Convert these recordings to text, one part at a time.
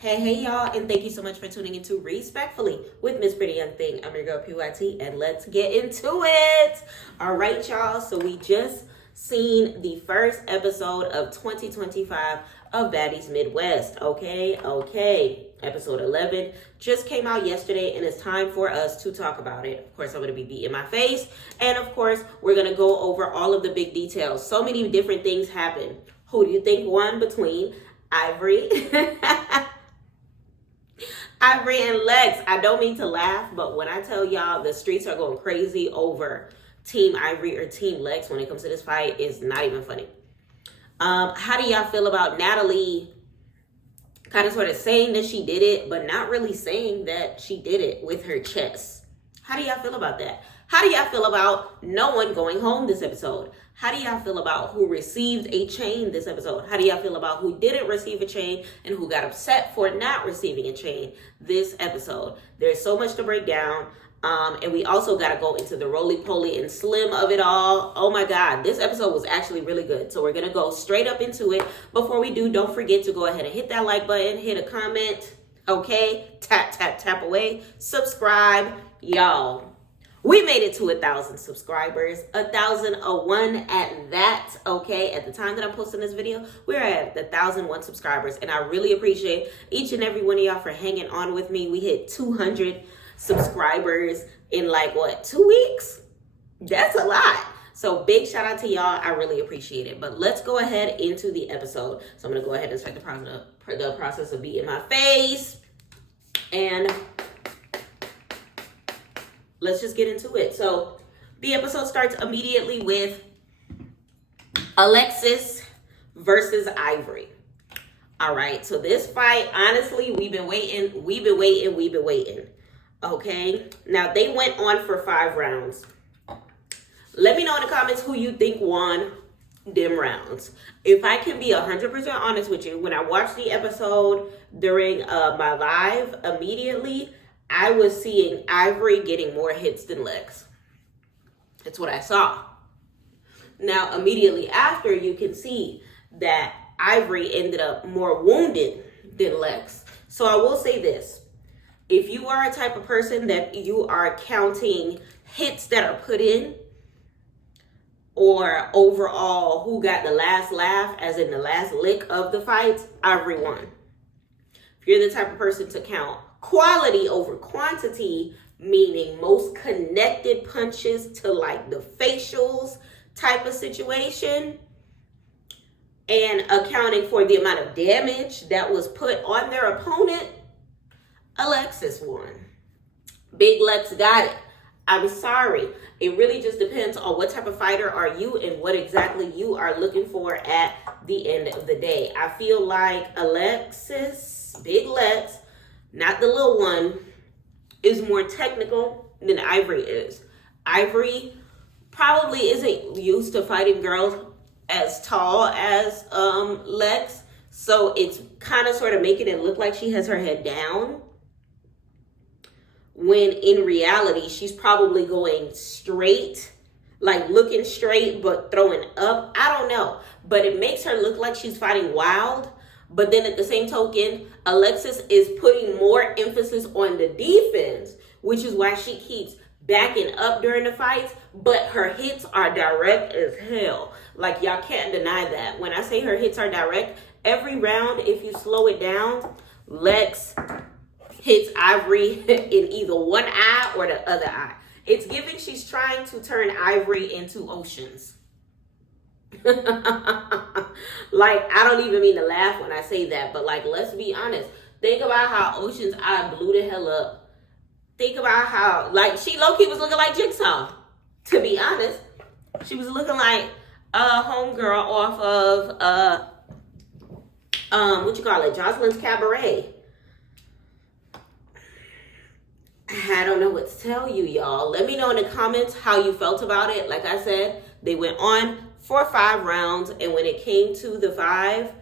Hey, y'all, and thank you so much for tuning into Respectfully with Miss Pretty Young Thing. I'm your girl, PYT, and let's get into it. All right, y'all, so we just seen the first episode of 2025 of Baddies Midwest, okay. Episode 11 just came out yesterday, and it's time for us to talk about it. Of course, I'm going to be beating my face, and of course, we're going to go over all of the big details. So many different things happen. Who do you think won between Ivory Ivory and Lex? I don't mean to laugh, but when I tell y'all the streets are going crazy over Team Ivory or Team Lex when it comes to this fight, it's not even funny. How do y'all feel about Natalie kind of sort of saying that she did it, but not really saying that she did it with her chest? How do y'all feel about that? How do y'all feel about no one going home this episode? How do y'all feel about who received a chain this episode? How do y'all feel about who didn't receive a chain and who got upset for not receiving a chain this episode? There's so much to break down. And we also got to go into the roly-poly and slim of it all. Oh my God, this episode was actually really good. So we're going to go straight up into it. Before we do, don't forget to go ahead and hit that like button, hit a comment, okay? Tap away, subscribe, y'all. We made it to 1,000 subscribers, 1,001 at that, okay? At the time that I'm posting this video, we're at 1,001 subscribers, and I really appreciate each and every one of y'all for hanging on with me. We hit 200 subscribers in 2 weeks? That's a lot. So big shout out to y'all. I really appreciate it. But let's go ahead into the episode. So I'm going to go ahead and start the process of beating my face. And let's just get into it. So the episode starts immediately with Alexis versus Ivory. All right. So this fight, honestly, we've been waiting. Okay. Now they went on for 5 rounds. Let me know in the comments who you think won them rounds. If I can be 100% honest with you, when I watched the episode during my live, immediately I was seeing Ivory getting more hits than Lex. That's what I saw. Now, immediately after, you can see that Ivory ended up more wounded than Lex. So I will say this. If you are a type of person that you are counting hits that are put in, or overall who got the last laugh, as in the last lick of the fight, Ivory won. If you're the type of person to count quality over quantity, meaning most connected punches to the facials type of situation, and accounting for the amount of damage that was put on their opponent, Alexis won. Big Lex got it. I'm sorry. It really just depends on what type of fighter are you and what exactly you are looking for at the end of the day. I feel like Alexis, Big Lex, not the little one, is more technical than Ivory is. Ivory probably isn't used to fighting girls as tall as Lex, so it's kind of sort of making it look like she has her head down, when in reality she's probably going straight, looking straight but throwing up. I don't know, but it makes her look like she's fighting wild. But then at the same token, Alexis is putting more emphasis on the defense, which is why she keeps backing up during the fights. But her hits are direct as hell. Y'all can't deny that. When I say her hits are direct, every round, if you slow it down, Lex hits Ivory in either one eye or the other eye. It's giving she's trying to turn Ivory into Oceans. I don't even mean to laugh when I say that, but let's be honest. Think about how Ocean's eye blew the hell up. Think about how she low-key was looking like Jigsaw. To be honest, she was looking like a homegirl off of Jocelyn's Cabaret. I don't know what to tell you, y'all. Let me know in the comments how you felt about it. Like I said, they went on for 5 rounds, and when it came to the 5,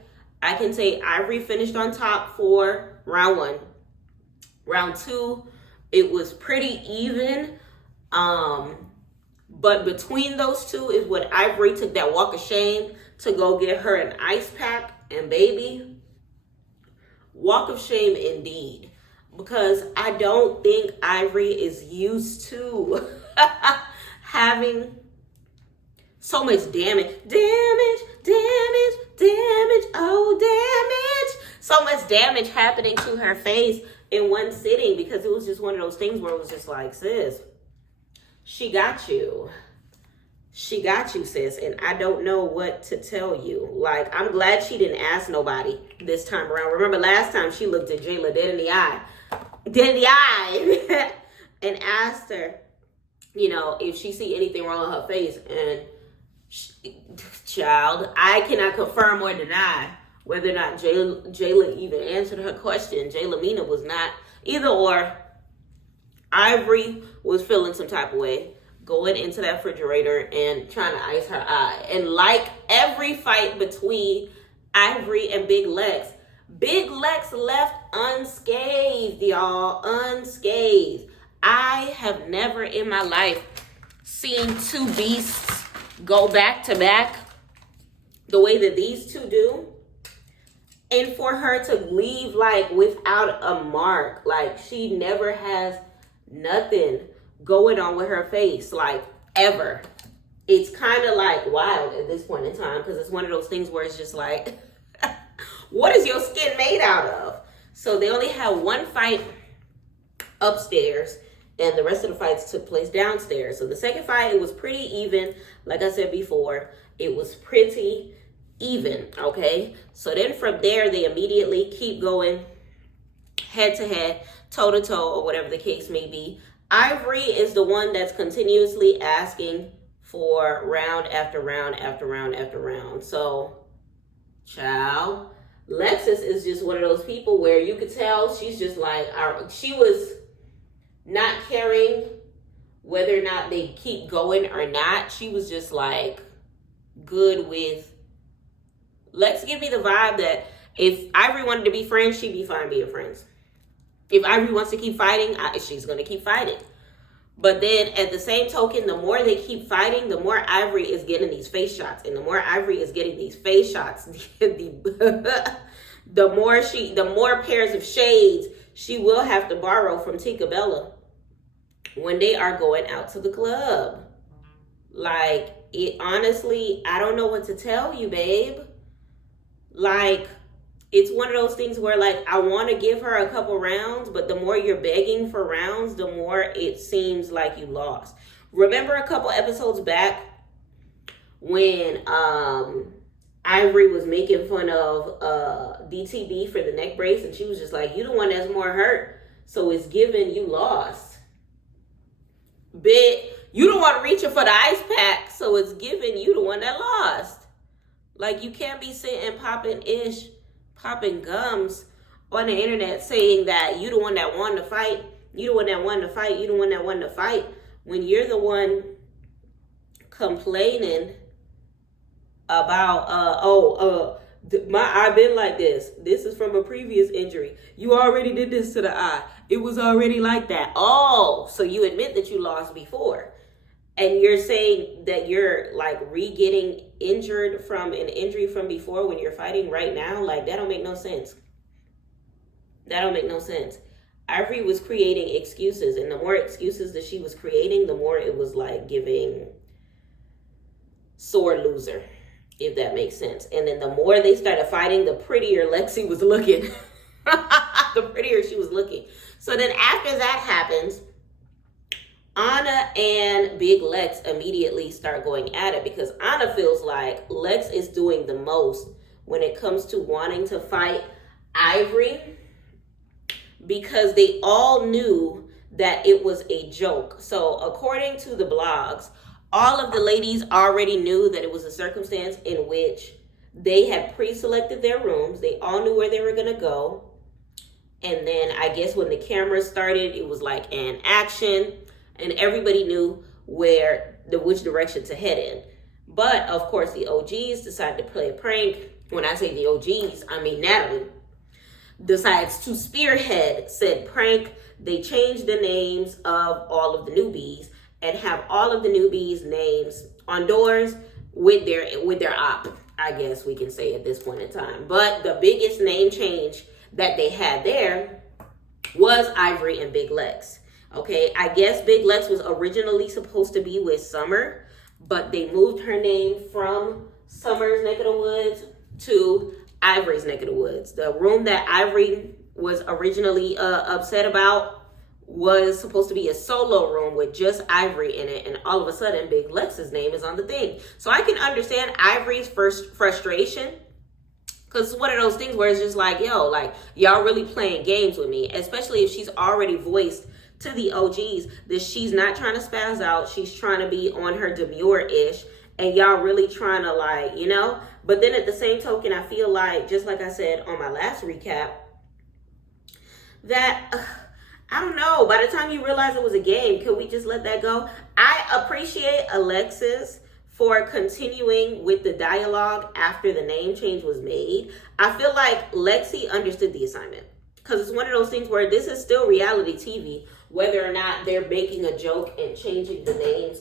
I can say Ivory finished on top for round 1. Round 2, it was pretty even. But between those two is what Ivory took that walk of shame to go get her an ice pack, and baby, walk of shame indeed. Because I don't think Ivory is used to having so much damage, oh, damage. So much damage happening to her face in one sitting, because it was just one of those things where it was just like, sis, she got you. She got you, sis, and I don't know what to tell you. Like, I'm glad she didn't ask nobody this time around. Remember last time she looked at Jayla dead in the eye, and asked her, you know, if she see anything wrong on her face. And child, I cannot confirm or deny whether or not Jayla even answered her question. Jayla Mina was not. Either or, Ivory was feeling some type of way, going into that refrigerator and trying to ice her eye. And like every fight between Ivory and Big Lex left unscathed, y'all. Unscathed. I have never in my life seen two beasts go back to back the way that these two do. And for her to leave like without a mark, like she never has nothing going on with her face, like ever. It's kind of like wild at this point in time, because it's one of those things where it's just like, what is your skin made out of? So they only had one fight upstairs, and the rest of the fights took place downstairs. So the second fight, it was pretty even. Like I said before, it was pretty even, okay? So then from there, they immediately keep going head to head, toe to toe, or whatever the case may be. Ivory is the one that's continuously asking for round after round after round after round. So, child, Lexus is just one of those people where you could tell she's just like, she was not caring whether or not they keep going or not. She was just like good with, let's give me the vibe that if Ivory wanted to be friends, she'd be fine being friends. If Ivory wants to keep fighting, she's going to keep fighting. But then at the same token, the more they keep fighting, the more Ivory is getting these face shots. And the more Ivory is getting these face shots, the more pairs of shades she will have to borrow from Tinkerbella when they are going out to the club. Like, it honestly, I don't know what to tell you, babe. Like, it's one of those things where, like, I want to give her a couple rounds, but the more you're begging for rounds, the more it seems like you lost. Remember a couple episodes back when Ivory was making fun of DTB for the neck brace, and she was just like, you the one that's more hurt, so it's given you lost. Bit, you the one reaching for the ice pack, so it's given you the one that lost. Like, you can't be sitting popping gums on the internet saying that you the one that won the fight, you the one that won the fight, you the one that won the fight, when you're the one complaining about my eye been like this. This is from a previous injury. You already did this to the eye. It was already like that. Oh, so you admit that you lost before. And you're saying that you're like re-getting injured from an injury from before when you're fighting right now? Like, that don't make no sense. That don't make no sense. Ivory was creating excuses, and the more excuses that she was creating, the more it was like giving sore loser, if that makes sense. And then the more they started fighting, the prettier Lexi was looking. The prettier she was looking. So then after that happens, Anna and Big Lex immediately start going at it, because Anna feels like Lex is doing the most when it comes to wanting to fight Ivory, because they all knew that it was a joke. So according to the blogs, all of the ladies already knew that it was a circumstance in which they had pre-selected their rooms. They all knew where they were going to go. And then I guess when the cameras started, it was like an action. And everybody knew which direction to head in. But, of course, the OGs decided to play a prank. When I say the OGs, I mean Natalie decides to spearhead said prank. They changed the names of all of the newbies and have all of the newbies' names on doors with their op, I guess we can say at this point in time. But the biggest name change that they had there was Ivory and Big Lex. Okay, I guess Big Lex was originally supposed to be with Summer, but they moved her name from Summer's neck of the woods to Ivory's neck of the woods. The room that Ivory was originally upset about was supposed to be a solo room with just Ivory in it, and all of a sudden Big Lex's name is on the thing. So I can understand Ivory's first frustration, because it's one of those things where it's just like, yo, like, y'all really playing games with me, especially if she's already voiced to the OGs that she's not trying to spaz out, she's trying to be on her demure-ish, and y'all really trying to, like, you know. But then at the same token, I feel like, just like I said on my last recap, that I don't know, by the time you realize it was a game, could we just let that go? I appreciate Alexis for continuing with the dialogue after the name change was made. I feel like Lexi understood the assignment, because it's one of those things where this is still reality TV, whether or not they're making a joke and changing the names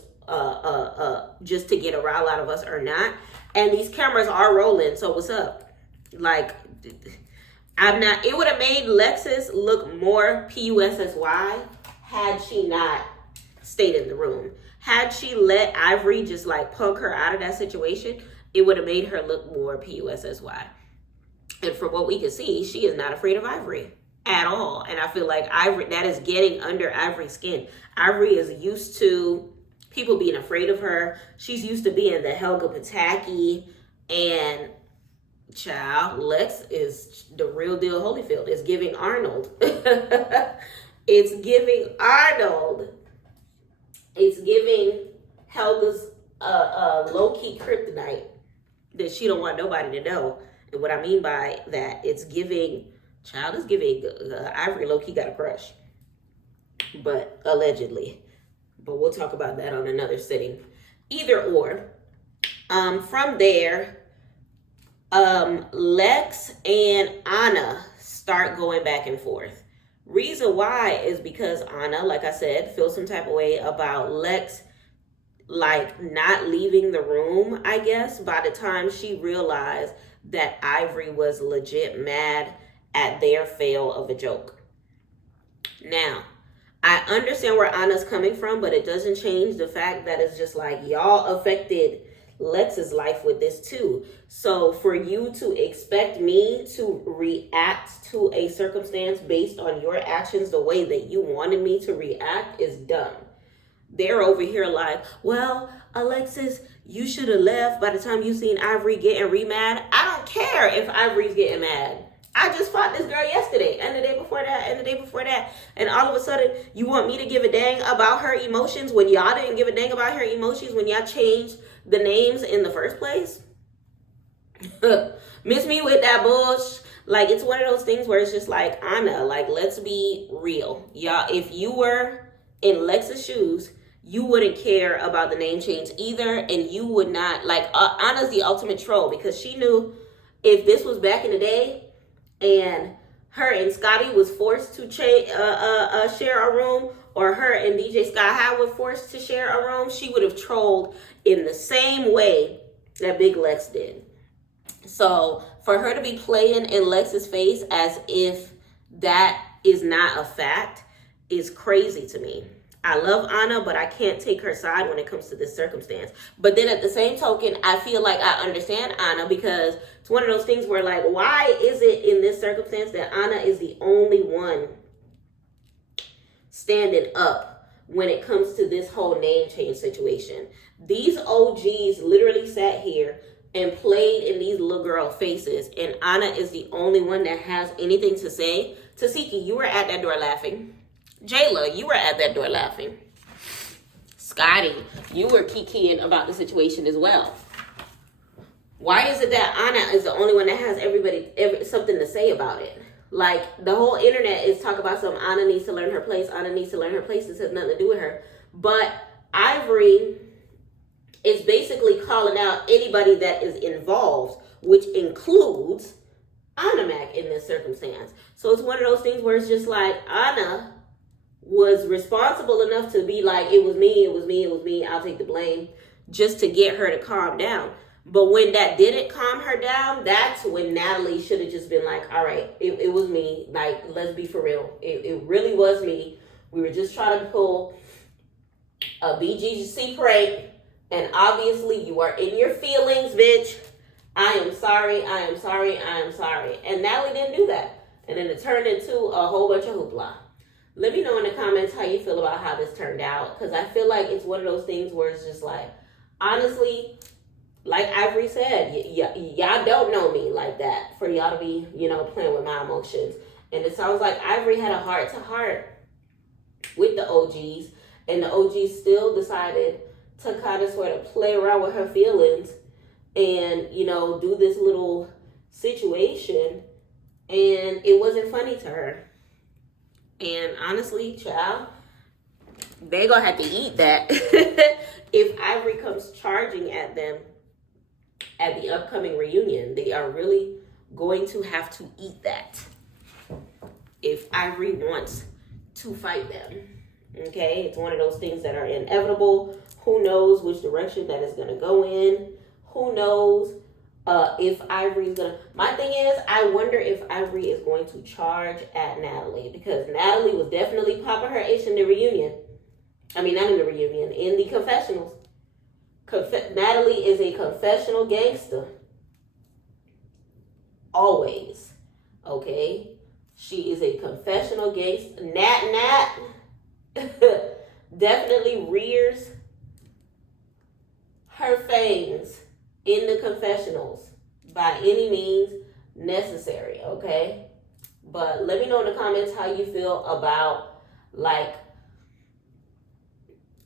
just to get a rile out of us or not. And these cameras are rolling, so what's up? Like, it would have made Lexus look more PUSSY had she not stayed in the room. Had she let Ivory just like punk her out of that situation, it would have made her look more PUSSY. And from what we can see, she is not afraid of Ivory at all. And I feel like Ivory, that is getting under Ivory's skin. Ivory is used to people being afraid of her. She's used to being the Helga Pataki, and child, Lex is the real deal Holyfield. It's giving Arnold. It's giving Arnold. It's giving Helga's low-key kryptonite that she don't want nobody to know. And what I mean by that, it's giving, child is giving Ivory low-key got a crush. But allegedly. But we'll talk about that on another sitting. Either or. From there, Lex and Anna start going back and forth. Reason why is because Anna, like I said, feels some type of way about Lex, like, not leaving the room, I guess, by the time she realized that Ivory was legit mad at their fail of a joke. Now, I understand where Anna's coming from, but it doesn't change the fact that it's just like, y'all affected Lex's life with this too. So for you to expect me to react to a circumstance based on your actions the way that you wanted me to react is dumb. They're over here like, well, Alexis, you should have left by the time you seen Ivory getting re-mad. I don't care if Ivory's getting mad. I just fought this girl yesterday and the day before that and the day before that. And all of a sudden, you want me to give a dang about her emotions when y'all didn't give a dang about her emotions when y'all changed the names in the first place? Miss me with that bullshit. Like, it's one of those things where it's just like, Anna, like, let's be real. Y'all, if you were in Lex's shoes, you wouldn't care about the name change either. And you would not, like, Anna's the ultimate troll, because she knew if this was back in the day and her and Scotty was forced to share a room, or her and DJ Sky High were forced to share a room, she would have trolled in the same way that Big Lex did. So for her to be playing in Lex's face as if that is not a fact is crazy to me. I love Anna, but I can't take her side when it comes to this circumstance. But then at the same token, I feel like I understand Anna, because it's one of those things where, like, why is it in this circumstance that Anna is the only one standing up when it comes to this whole name change situation? These OGs literally sat here and played in these little girl faces, and Anna is the only one that has anything to say. Tasiki, you were at that door laughing. Jayla, you were at that door laughing. Scotty, you were kikiing about the situation as well. Why is it that Anna is the only one that has something to say about it? Like, the whole internet is talking about some Anna needs to learn her place. Anna needs to learn her place. This has nothing to do with her. But Ivory is basically calling out anybody that is involved, which includes Anna Mac in this circumstance. So it's one of those things where it's just like, Anna was responsible enough to be like, it was me, I'll take the blame, just to get her to calm down. But when that didn't calm her down, that's when Natalie should have just been like, all right, it was me. Like, let's be for real. It really was me. We were just trying to pull a BGC prank. And obviously you are in your feelings, bitch. I am sorry, I am sorry, I am sorry. And Natalie didn't do that. And then it turned into a whole bunch of hoopla. Let me know in the comments how you feel about how this turned out. Because I feel like it's one of those things where it's just like, honestly, like Ivory said, y'all don't know me like that for y'all to be, playing with my emotions. And it sounds like Ivory had a heart-to-heart with the OGs. And the OGs still decided to kind of sort of play around with her feelings and, do this little situation. And it wasn't funny to her. And honestly, child, they're going to have to eat that if Ivory comes charging at them at the upcoming reunion. They are really going to have to eat that if Ivory wants to fight them. Okay? It's one of those things that are inevitable. Who knows which direction that is going to go in? Who knows if Ivory's going to... My thing is, I wonder if Ivory is going to charge at Natalie, because Natalie was definitely popping her ish in the reunion. I mean, not in the reunion, in the confessionals. Natalie is a confessional gangster. Always. Okay? She is a confessional gangster. Nat definitely rears her fangs in the confessionals by any means necessary, okay? But let me know in the comments how you feel about, like,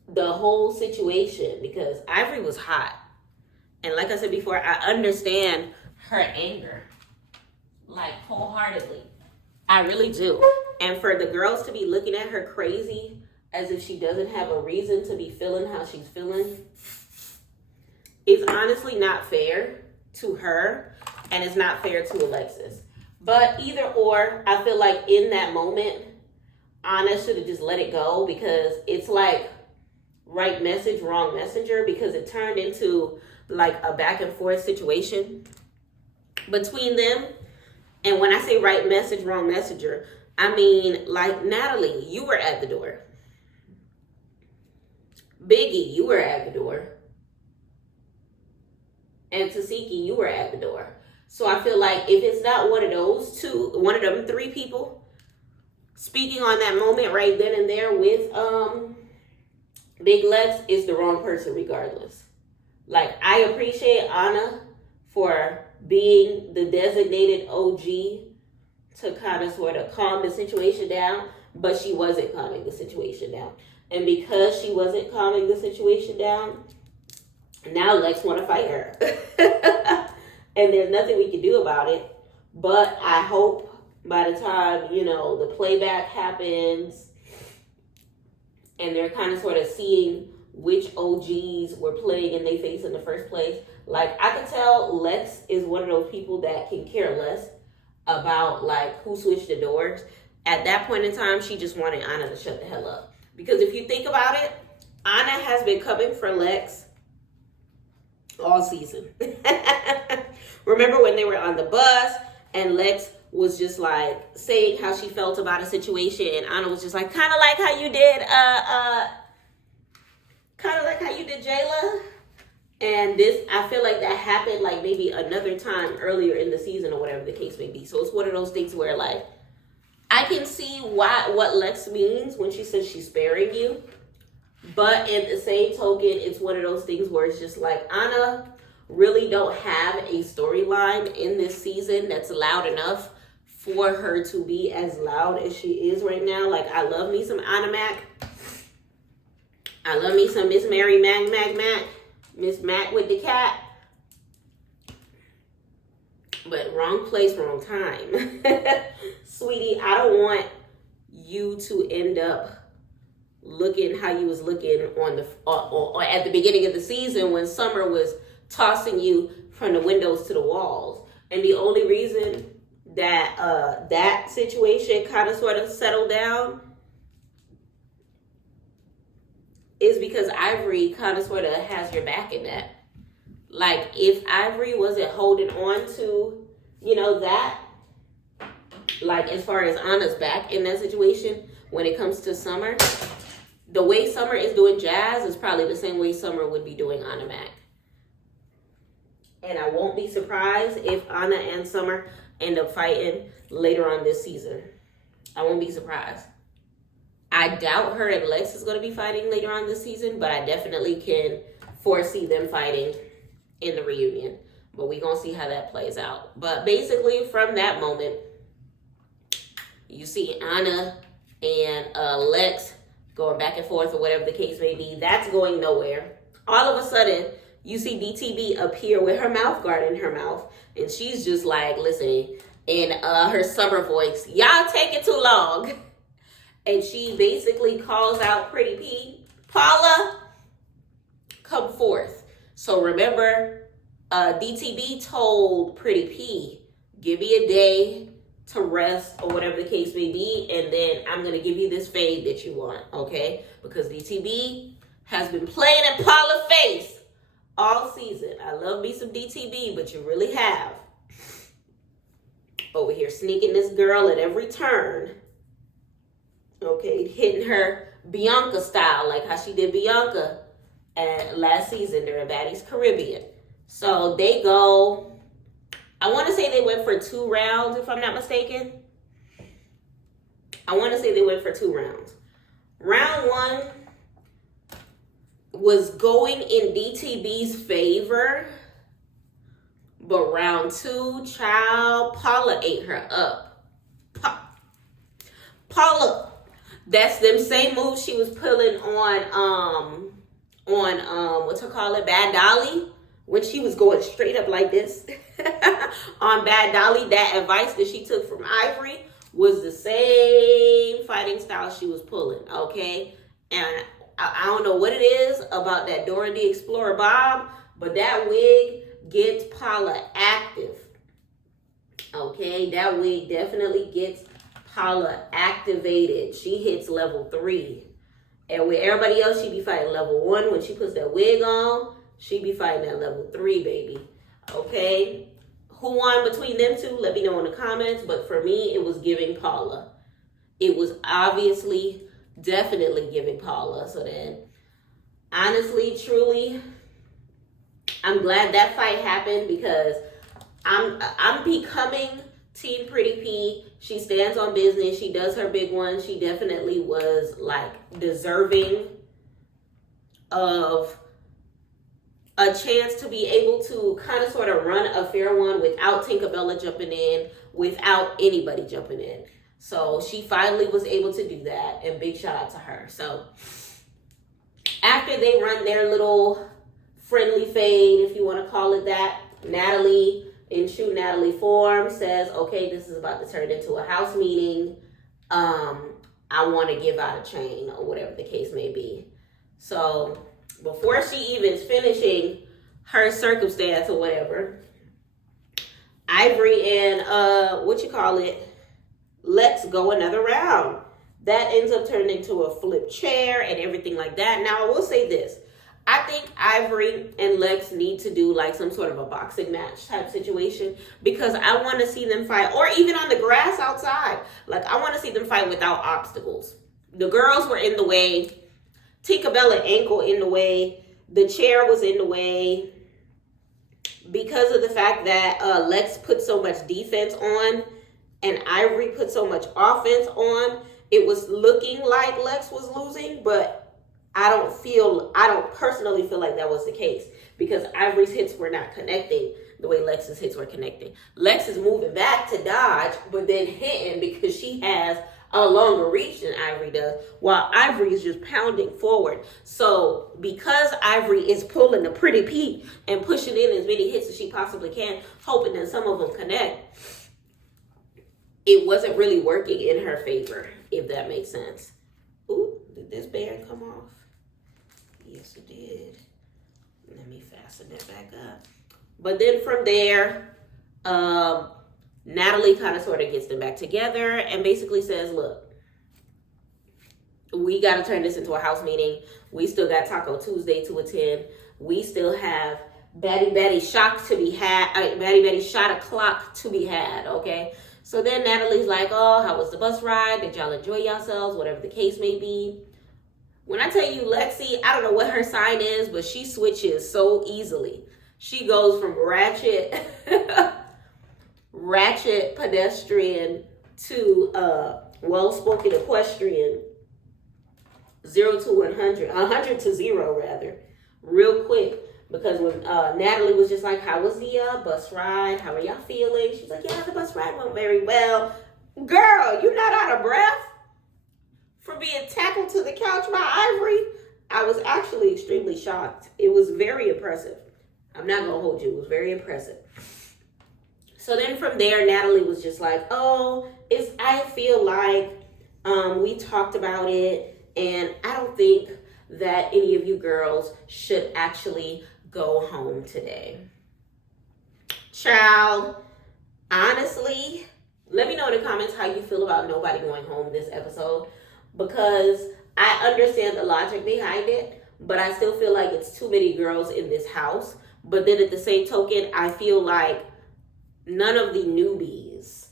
the whole situation, because Ivory was hot. And like I said before, I understand her anger, like, wholeheartedly. I really do. And for the girls to be looking at her crazy as if she doesn't have a reason to be feeling how she's feeling is honestly not fair to her, and it's not fair to Alexis. But either or, I feel like in that moment, Anna should have just let it go, because it's like right message, wrong messenger, because it turned into like a back and forth situation between them. And when I say right message, wrong messenger, I mean, like, Natalie, you were at the door. Biggie, you were at the door. And Tasiki, you were at the door. So I feel like if it's not one of those two, one of them three people speaking on that moment right then and there with Big Lex, is the wrong person regardless. Like, I appreciate Anna for being the designated OG to kind of sort of calm the situation down, but she wasn't calming the situation down. And because she wasn't calming the situation down, now Lex want to fight her. And there's nothing we can do about it. But I hope by the time, the playback happens and they're kind of sort of seeing which OGs were playing in their face in the first place. Like, I can tell Lex is one of those people that can care less about, like, who switched the doors. At that point in time, she just wanted Anna to shut the hell up. Because if you think about it, Anna has been coming for Lex all season. Remember when they were on the bus and Lex was just like saying how she felt about a situation, and Anna was just like, kind of like how you did Jayla. And this, I feel like that happened like maybe another time earlier in the season or whatever the case may be. So it's one of those things where, like, I can see what Lex means when she says she's sparing you. But in the same token, it's one of those things where it's just like, Anna really don't have a storyline in this season that's loud enough for her to be as loud as she is right now. Like, I love me some Anna Mac. I love me some Miss Mary Mac. Miss Mac with the cat. But wrong place, wrong time. Sweetie, I don't want you to end up looking how you was looking on the or at the beginning of the season when Summer was tossing you from the windows to the walls. And the only reason that that situation kind of sort of settled down is because Ivory kind of sort of has your back in that. Like, if Ivory wasn't holding on to, that, like, as far as Anna's back in that situation, when it comes to Summer, the way Summer is doing Jazz is probably the same way Summer would be doing Anna Mac. And I won't be surprised if Anna and Summer end up fighting later on this season. I won't be surprised. I doubt her and Lex is going to be fighting later on this season, but I definitely can foresee them fighting in the reunion. But we're going to see how that plays out. But basically, from that moment, you see Anna and Lex going back and forth or whatever the case may be. That's going nowhere. All of a sudden, you see DTB appear with her mouth guard in her mouth. And she's just like, listening in her Summer voice, y'all taking too long. And she basically calls out Pretty P, Paula, come forth. So remember, DTB told Pretty P, give me a day to rest or whatever the case may be, and then I'm going to give you this fade that you want, okay? Because DTB has been playing in Paula's face all season. I love me some DTB, but you really have. Over here sneaking this girl at every turn. Okay, hitting her Bianca style, like how she did Bianca last season during Baddies Caribbean. So they go, I want to say they went for 2 rounds, if I'm not mistaken. I want to say they went for 2 rounds. Round 1 was going in DTB's favor, but round 2, child, Paula ate her up. Paula, that's them same moves she was pulling on Baddie, when she was going straight up like this on Baddie. That advice that she took from Ivory was the same fighting style she was pulling, okay? And I don't know what it is about that Dora the Explorer bob, but that wig gets Paula active, okay? That wig definitely gets Paula activated. She hits level 3. And with everybody else, she be fighting level 1. When she puts that wig on, she be fighting at level 3, baby. Okay? Who won between them two? Let me know in the comments. But for me, it was giving Paula. It was obviously, definitely giving Paula. So then, honestly, truly, I'm glad that fight happened, because I'm becoming Team Pretty P. She stands on business. She does her big one. She definitely was like deserving of a chance to be able to kind of sort of run a fair one without Tinkerbella jumping in, without anybody jumping in. So she finally was able to do that, and big shout out to her. So after they run their little friendly fade, if you want to call it that, Natalie, in true Natalie form, says, okay, this is about to turn into a house meeting. I want to give out a chain, or whatever the case may be. So before she even is finishing her circumstance or whatever, Ivory and Lex go another round. That ends up turning into a flip chair and everything like that. Now, I will say this. I think Ivory and Lex need to do like some sort of a boxing match type situation, because I want to see them fight, or even on the grass outside. Like, I want to see them fight without obstacles. The girls were in the way. Tinkerbella ankle in the way. The chair was in the way because of the fact that Lex put so much defense on and Ivory put so much offense on. It was looking like Lex was losing, but I don't personally feel like that was the case, because Ivory's hits were not connecting the way Lex's hits were connecting. Lex is moving back to dodge, but then hitting because she has a longer reach than Ivory does, while Ivory is just pounding forward. So because Ivory is pulling the Pretty P and pushing in as many hits as she possibly can, hoping that some of them connect, it wasn't really working in her favor, if that makes sense. Ooh, did this band come off? Yes, it did. Let me fasten that back up. But then from there, Natalie kind of sort of gets them back together and basically says, look, we got to turn this into a house meeting. We still got Taco Tuesday to attend. We still have Baddie shock to be had. Baddie shot a clock to be had. Okay. So then Natalie's like, oh, how was the bus ride? Did y'all enjoy yourselves? Whatever the case may be. When I tell you Lexi, I don't know what her sign is, but she switches so easily. She goes from ratchet pedestrian to well-spoken equestrian, 0 to 100, 100 to 0 rather, real quick. Because when Natalie was just like, how was the bus ride? How are y'all feeling? She's like, yeah, the bus ride went very well. Girl, you not out of breath for being tackled to the couch by Ivory? I was actually extremely shocked. It was very impressive. I'm not going to hold you. It was very impressive. So then from there, Natalie was just like, oh, I feel like we talked about it, and I don't think that any of you girls should actually go home today. Child, honestly, let me know in the comments how you feel about nobody going home this episode, because I understand the logic behind it, but I still feel like it's too many girls in this house. But then at the same token, I feel like none of the newbies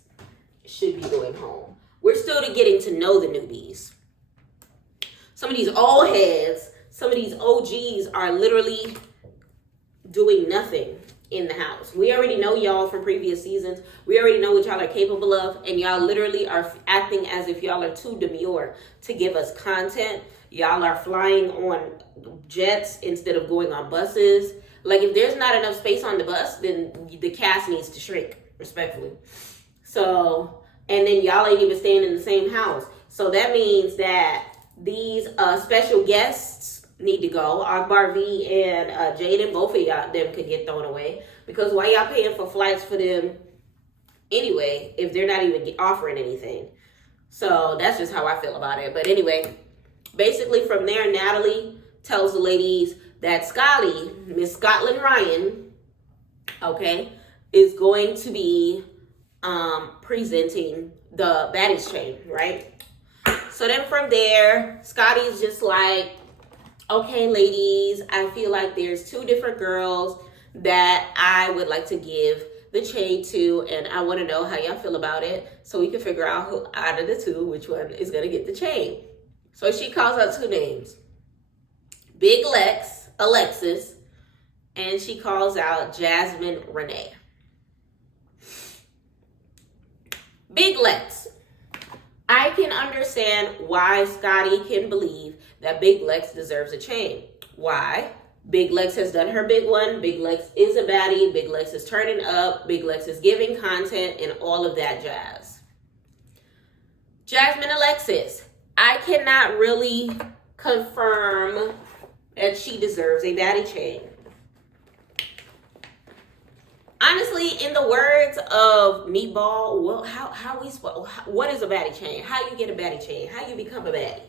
should be going home. We're still getting to know the newbies. Some of these old heads, some of these OGs are literally doing nothing in the house. We already know y'all from previous seasons. We already know what y'all are capable of, and y'all literally are acting as if y'all are too demure to give us content. Y'all are flying on jets instead of going on buses. Like, if there's not enough space on the bus, then the cast needs to shrink, respectfully. So, and then y'all ain't even staying in the same house. So that means that these special guests need to go. Akbar V and Jaden, both of y'all, them could get thrown away. Because why y'all paying for flights for them anyway if they're not even offering anything? So that's just how I feel about it. But anyway, basically from there, Natalie tells the ladies that Scotty, Miss Scotland Ryan, okay, is going to be presenting the Baddies chain, right? So then from there, Scotty's just like, okay, ladies, I feel like there's two different girls that I would like to give the chain to, and I want to know how y'all feel about it so we can figure out who out of the two, which one is going to get the chain. So she calls out two names. Big Lex, Alexis, and she calls out Jasmine Renee. Big Lex. I can understand why Scotty can believe that Big Lex deserves a chain. Why? Big Lex has done her big one. Big Lex is a baddie. Big Lex is turning up. Big Lex is giving content and all of that jazz. Jasmine Alexis. I cannot really confirm that she deserves a baddie chain. Honestly, in the words of Meatball, well, what is a baddie chain? How you get a baddie chain? How you become a baddie?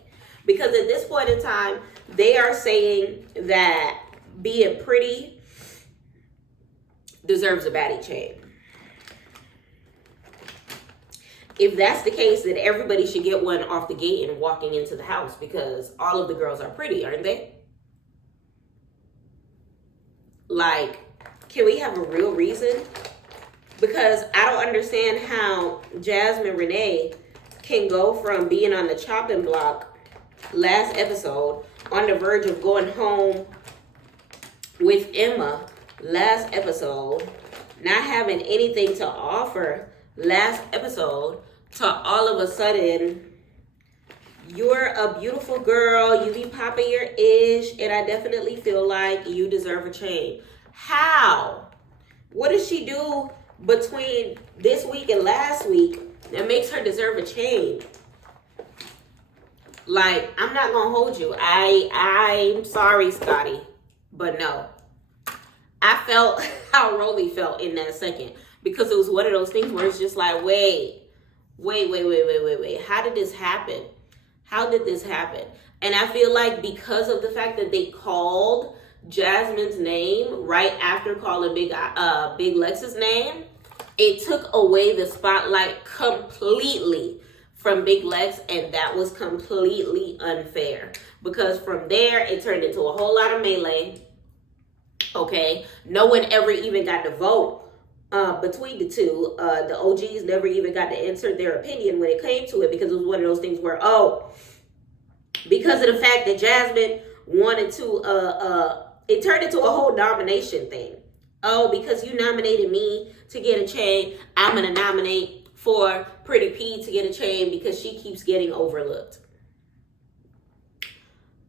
Because at this point in time, they are saying that being pretty deserves a baddie chain. If that's the case, then everybody should get one off the gate and walking into the house, because all of the girls are pretty, aren't they? Like, can we have a real reason? Because I don't understand how Jasmine Renee can go from being on the chopping block last episode, on the verge of going home with Emma last episode, not having anything to offer last episode, to all of a sudden, you're a beautiful girl, you be popping your ish, and I definitely feel like you deserve a chain. How? What does she do between this week and last week that makes her deserve a chain? Like, I'm not gonna hold you. I'm sorry, Scotty, but no. I felt how Rollie felt in that second, because it was one of those things where it's just like, wait. How did this happen? How did this happen? And I feel like because of the fact that they called Jasmine's name right after calling Big Lex's name, it took away the spotlight completely from Big Lex, and that was completely unfair, because from there it turned into a whole lot of melee. Okay, no one ever even got to vote between the two. The OGs never even got to answer their opinion when it came to it, because it was one of those things where, because of the fact that Jasmine wanted to, it turned into a whole nomination thing. Oh, because you nominated me to get a chain, I'm gonna nominate for Pretty P to get a chain because she keeps getting overlooked.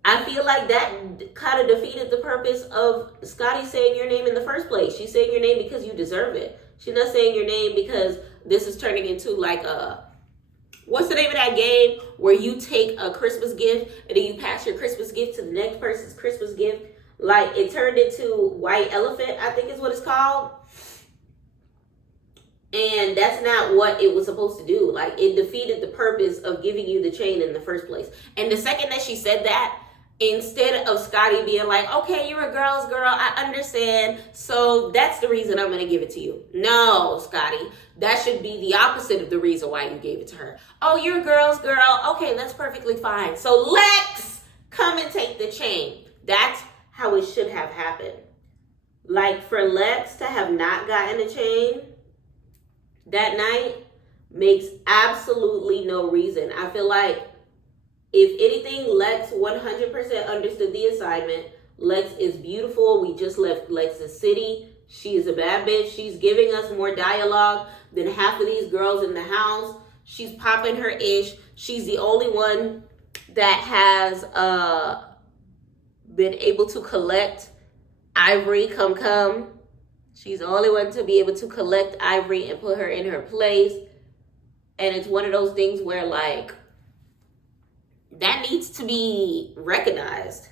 I feel like that kind of defeated the purpose of Scotty saying your name in the first place. She's saying your name because you deserve it. She's not saying your name because this is turning into like what's the name of that game where you take a Christmas gift and then you pass your Christmas gift to the next person's Christmas gift? Like, it turned into White Elephant, I think is what it's called. And that's not what it was supposed to do. Like, it defeated the purpose of giving you the chain in the first place. And the second that she said that, instead of Scotty being like, okay, you're a girl's girl, I understand, so that's the reason I'm going to give it to you. No, Scotty, that should be the opposite of the reason why you gave it to her. Oh, you're a girl's girl. Okay, that's perfectly fine. So Lex, come and take the chain. That's how it should have happened. Like, for Lex to have not gotten a chain that night makes absolutely no reason. I feel like, if anything, Lex 100% understood the assignment. Lex is beautiful. We just left Lex's city. She is a bad bitch. She's giving us more dialogue than half of these girls in the house. She's popping her ish. She's the only one that has been able to collect Ivory come. She's the only one to be able to collect Ivory and put her in her place. And it's one of those things where, like, that needs to be recognized.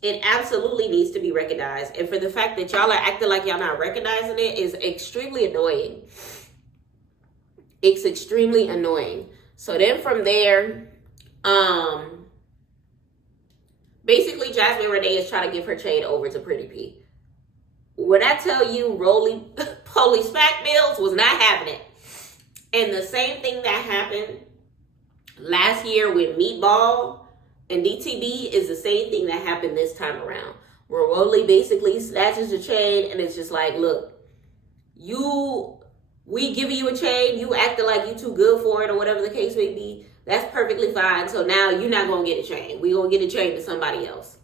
It absolutely needs to be recognized. And for the fact that y'all are acting like y'all not recognizing it is extremely annoying. It's extremely annoying. So then from there, basically Jasmine Renee is trying to give her chain over to Pretty P. When I tell you Rollie Polly Smack Bills was not having it. And the same thing that happened last year with Meatball and DTB is the same thing that happened this time around. Where Rollie basically snatches the chain and it's just like, look, we giving you a chain, you acting like you too good for it or whatever the case may be. That's perfectly fine. So now you're not going to get a chain. We're going to get a chain to somebody else.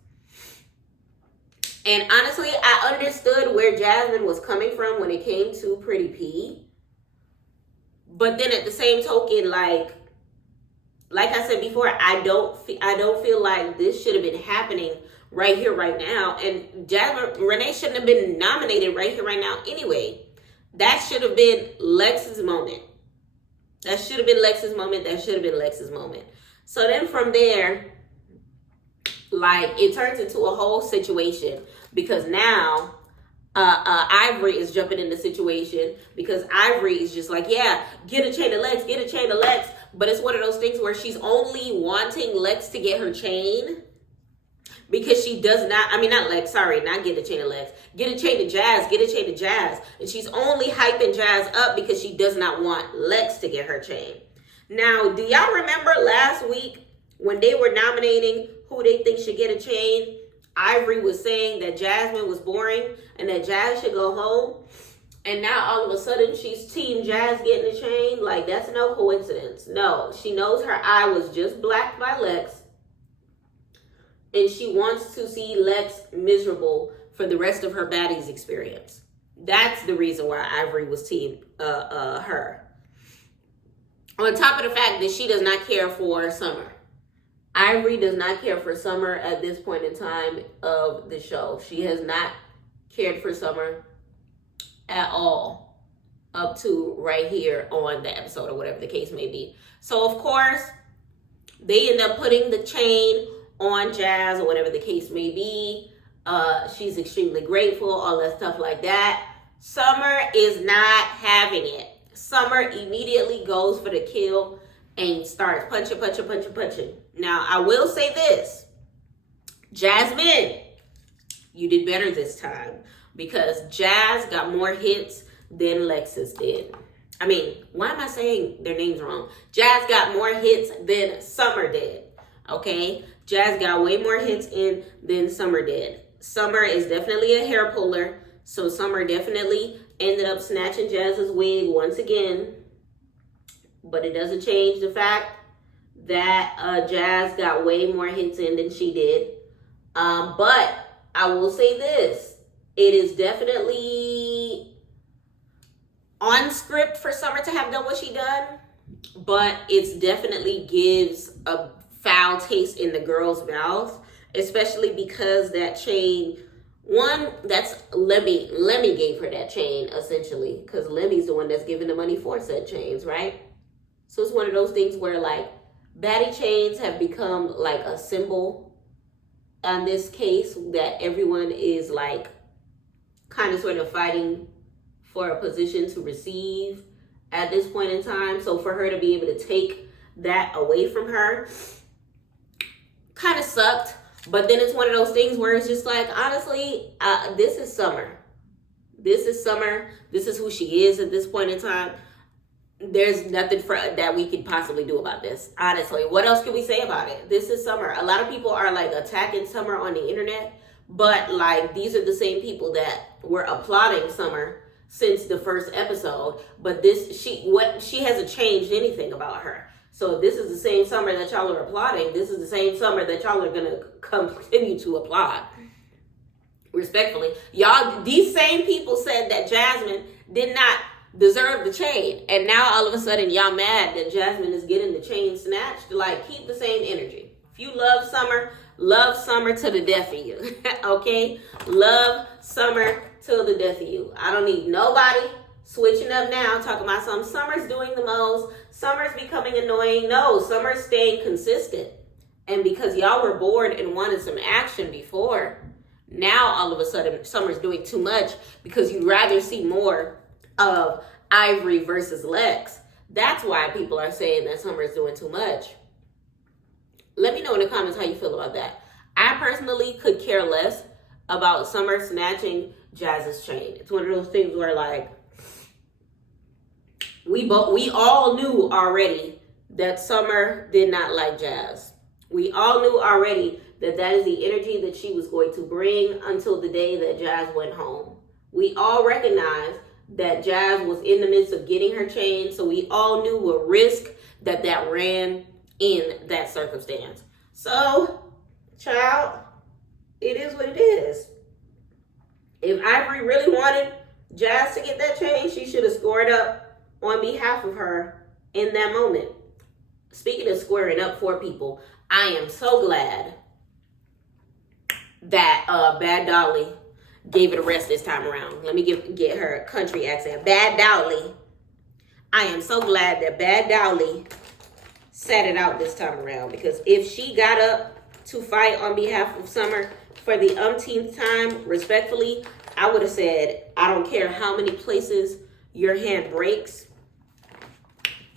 And honestly, I understood where Jasmine was coming from when it came to Pretty P. But then at the same token, like I said before, I don't feel like this should have been happening right here, right now. And Jasmine Renee shouldn't have been nominated right here, right now anyway. That should have been Lex's moment. That should have been Lex's moment. That should have been Lex's moment. So then from there, like, it turns into a whole situation because now Ivory is jumping in the situation because Ivory is just like, yeah, get a chain of Lex, get a chain of Lex. But it's one of those things where she's only wanting Lex to get her chain because she does not, not Lex, sorry, not get a chain of Lex. Get a chain to Jazz, get a chain to Jazz. And she's only hyping Jazz up because she does not want Lex to get her chain. Now, do y'all remember last week when they were nominating who they think should get a chain? Ivory was saying that Jasmine was boring and that Jazz should go home. And now all of a sudden she's team Jazz getting a chain. Like, that's no coincidence. No, she knows her eye was just blacked by Lex. And she wants to see Lex miserable for the rest of her Baddies experience. That's the reason why Ivory was team her. On top of the fact that she does not care for Summer. Ivory does not care for Summer at this point in time of the show. She has not cared for Summer at all up to right here on the episode or whatever the case may be. So, of course, they end up putting the chain on Jazz or whatever the case may be. She's extremely grateful, all that stuff like that. Summer is not having it. Summer immediately goes for the kill and starts punching. Now, I will say this. Jasmine, you did better this time because Jazz got more hits than Lexus did. Why am I saying their names wrong? Jazz got more hits than Summer did, okay? Jazz got way more hits in than Summer did. Summer is definitely a hair puller. So Summer definitely ended up snatching Jazz's wig once again. But it doesn't change the fact that Jazz got way more hits in than she did. But I will say this. It is definitely on script for Summer to have done what she done. But it definitely gives a foul taste in the girl's mouth. Especially because that chain, one, that's Lemmy. Lemmy gave her that chain, essentially. Because Lemmy's the one that's giving the money for said chains, right? So it's one of those things where, like, baddie chains have become, like, a symbol on this case that everyone is, like, kind of sort of fighting for a position to receive at this point in time. So for her to be able to take that away from her kind of sucked. But then it's one of those things where it's just like, honestly, this is Summer. This is Summer. This is who she is at this point in time. There's nothing that we could possibly do about this. Honestly, what else can we say about it? This is Summer. A lot of people are like attacking Summer on the internet, but like these are the same people that were applauding Summer since the first episode. But she hasn't changed anything about her. So this is the same Summer that y'all are applauding. This is the same Summer that y'all are going to continue to applaud. Respectfully. Y'all, these same people said that Jasmine did not deserve the chain. And now all of a sudden y'all mad that Jasmine is getting the chain snatched. Like, keep the same energy. If you love Summer to the death of you. Okay? Love Summer till the death of you. I don't need nobody switching up now, talking about Summer's doing the most, Summer's becoming annoying. No, Summer's staying consistent. And because y'all were bored and wanted some action before, now all of a sudden Summer's doing too much because you'd rather see more of Ivory versus Lex. That's why people are saying that Summer's doing too much. Let me know in the comments how you feel about that. I personally could care less about Summer snatching Jazz's chain. It's one of those things where, like, we all knew already that Summer did not like Jazz. We all knew already that that is the energy that she was going to bring until the day that Jazz went home. We all recognized that Jazz was in the midst of getting her chain, so we all knew what risk that ran in that circumstance. So, child, it is what it is. If Ivory really wanted Jazz to get that chain, she should have scored up on behalf of her in that moment. Speaking of squaring up for people, I am so glad that Bad Dolly gave it a rest this time around. Let me get her country accent. Bad Dolly. I am so glad that Bad Dolly sat it out this time around, because if she got up to fight on behalf of Summer for the umpteenth time, respectfully, I would have said, I don't care how many places your hand breaks,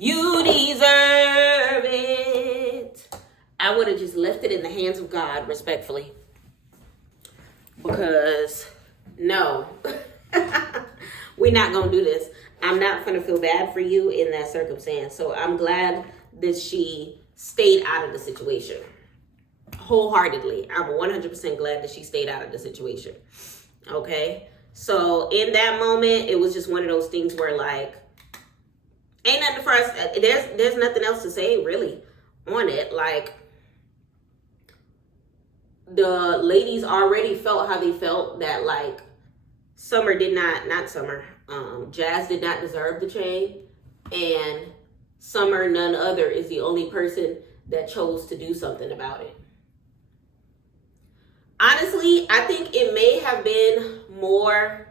you deserve it. I would have just left it in the hands of God, respectfully. Because, no. We're not going to do this. I'm not going to feel bad for you in that circumstance. So I'm glad that she stayed out of the situation. Wholeheartedly. I'm 100% glad that she stayed out of the situation. Okay? So in that moment, it was just one of those things where, like, ain't nothing for us. There's nothing else to say, really, on it. Like, the ladies already felt how they felt, that, like, Summer did not Summer, Jazz did not deserve the chain, and Summer, none other, is the only person that chose to do something about it. Honestly, I think it may have been more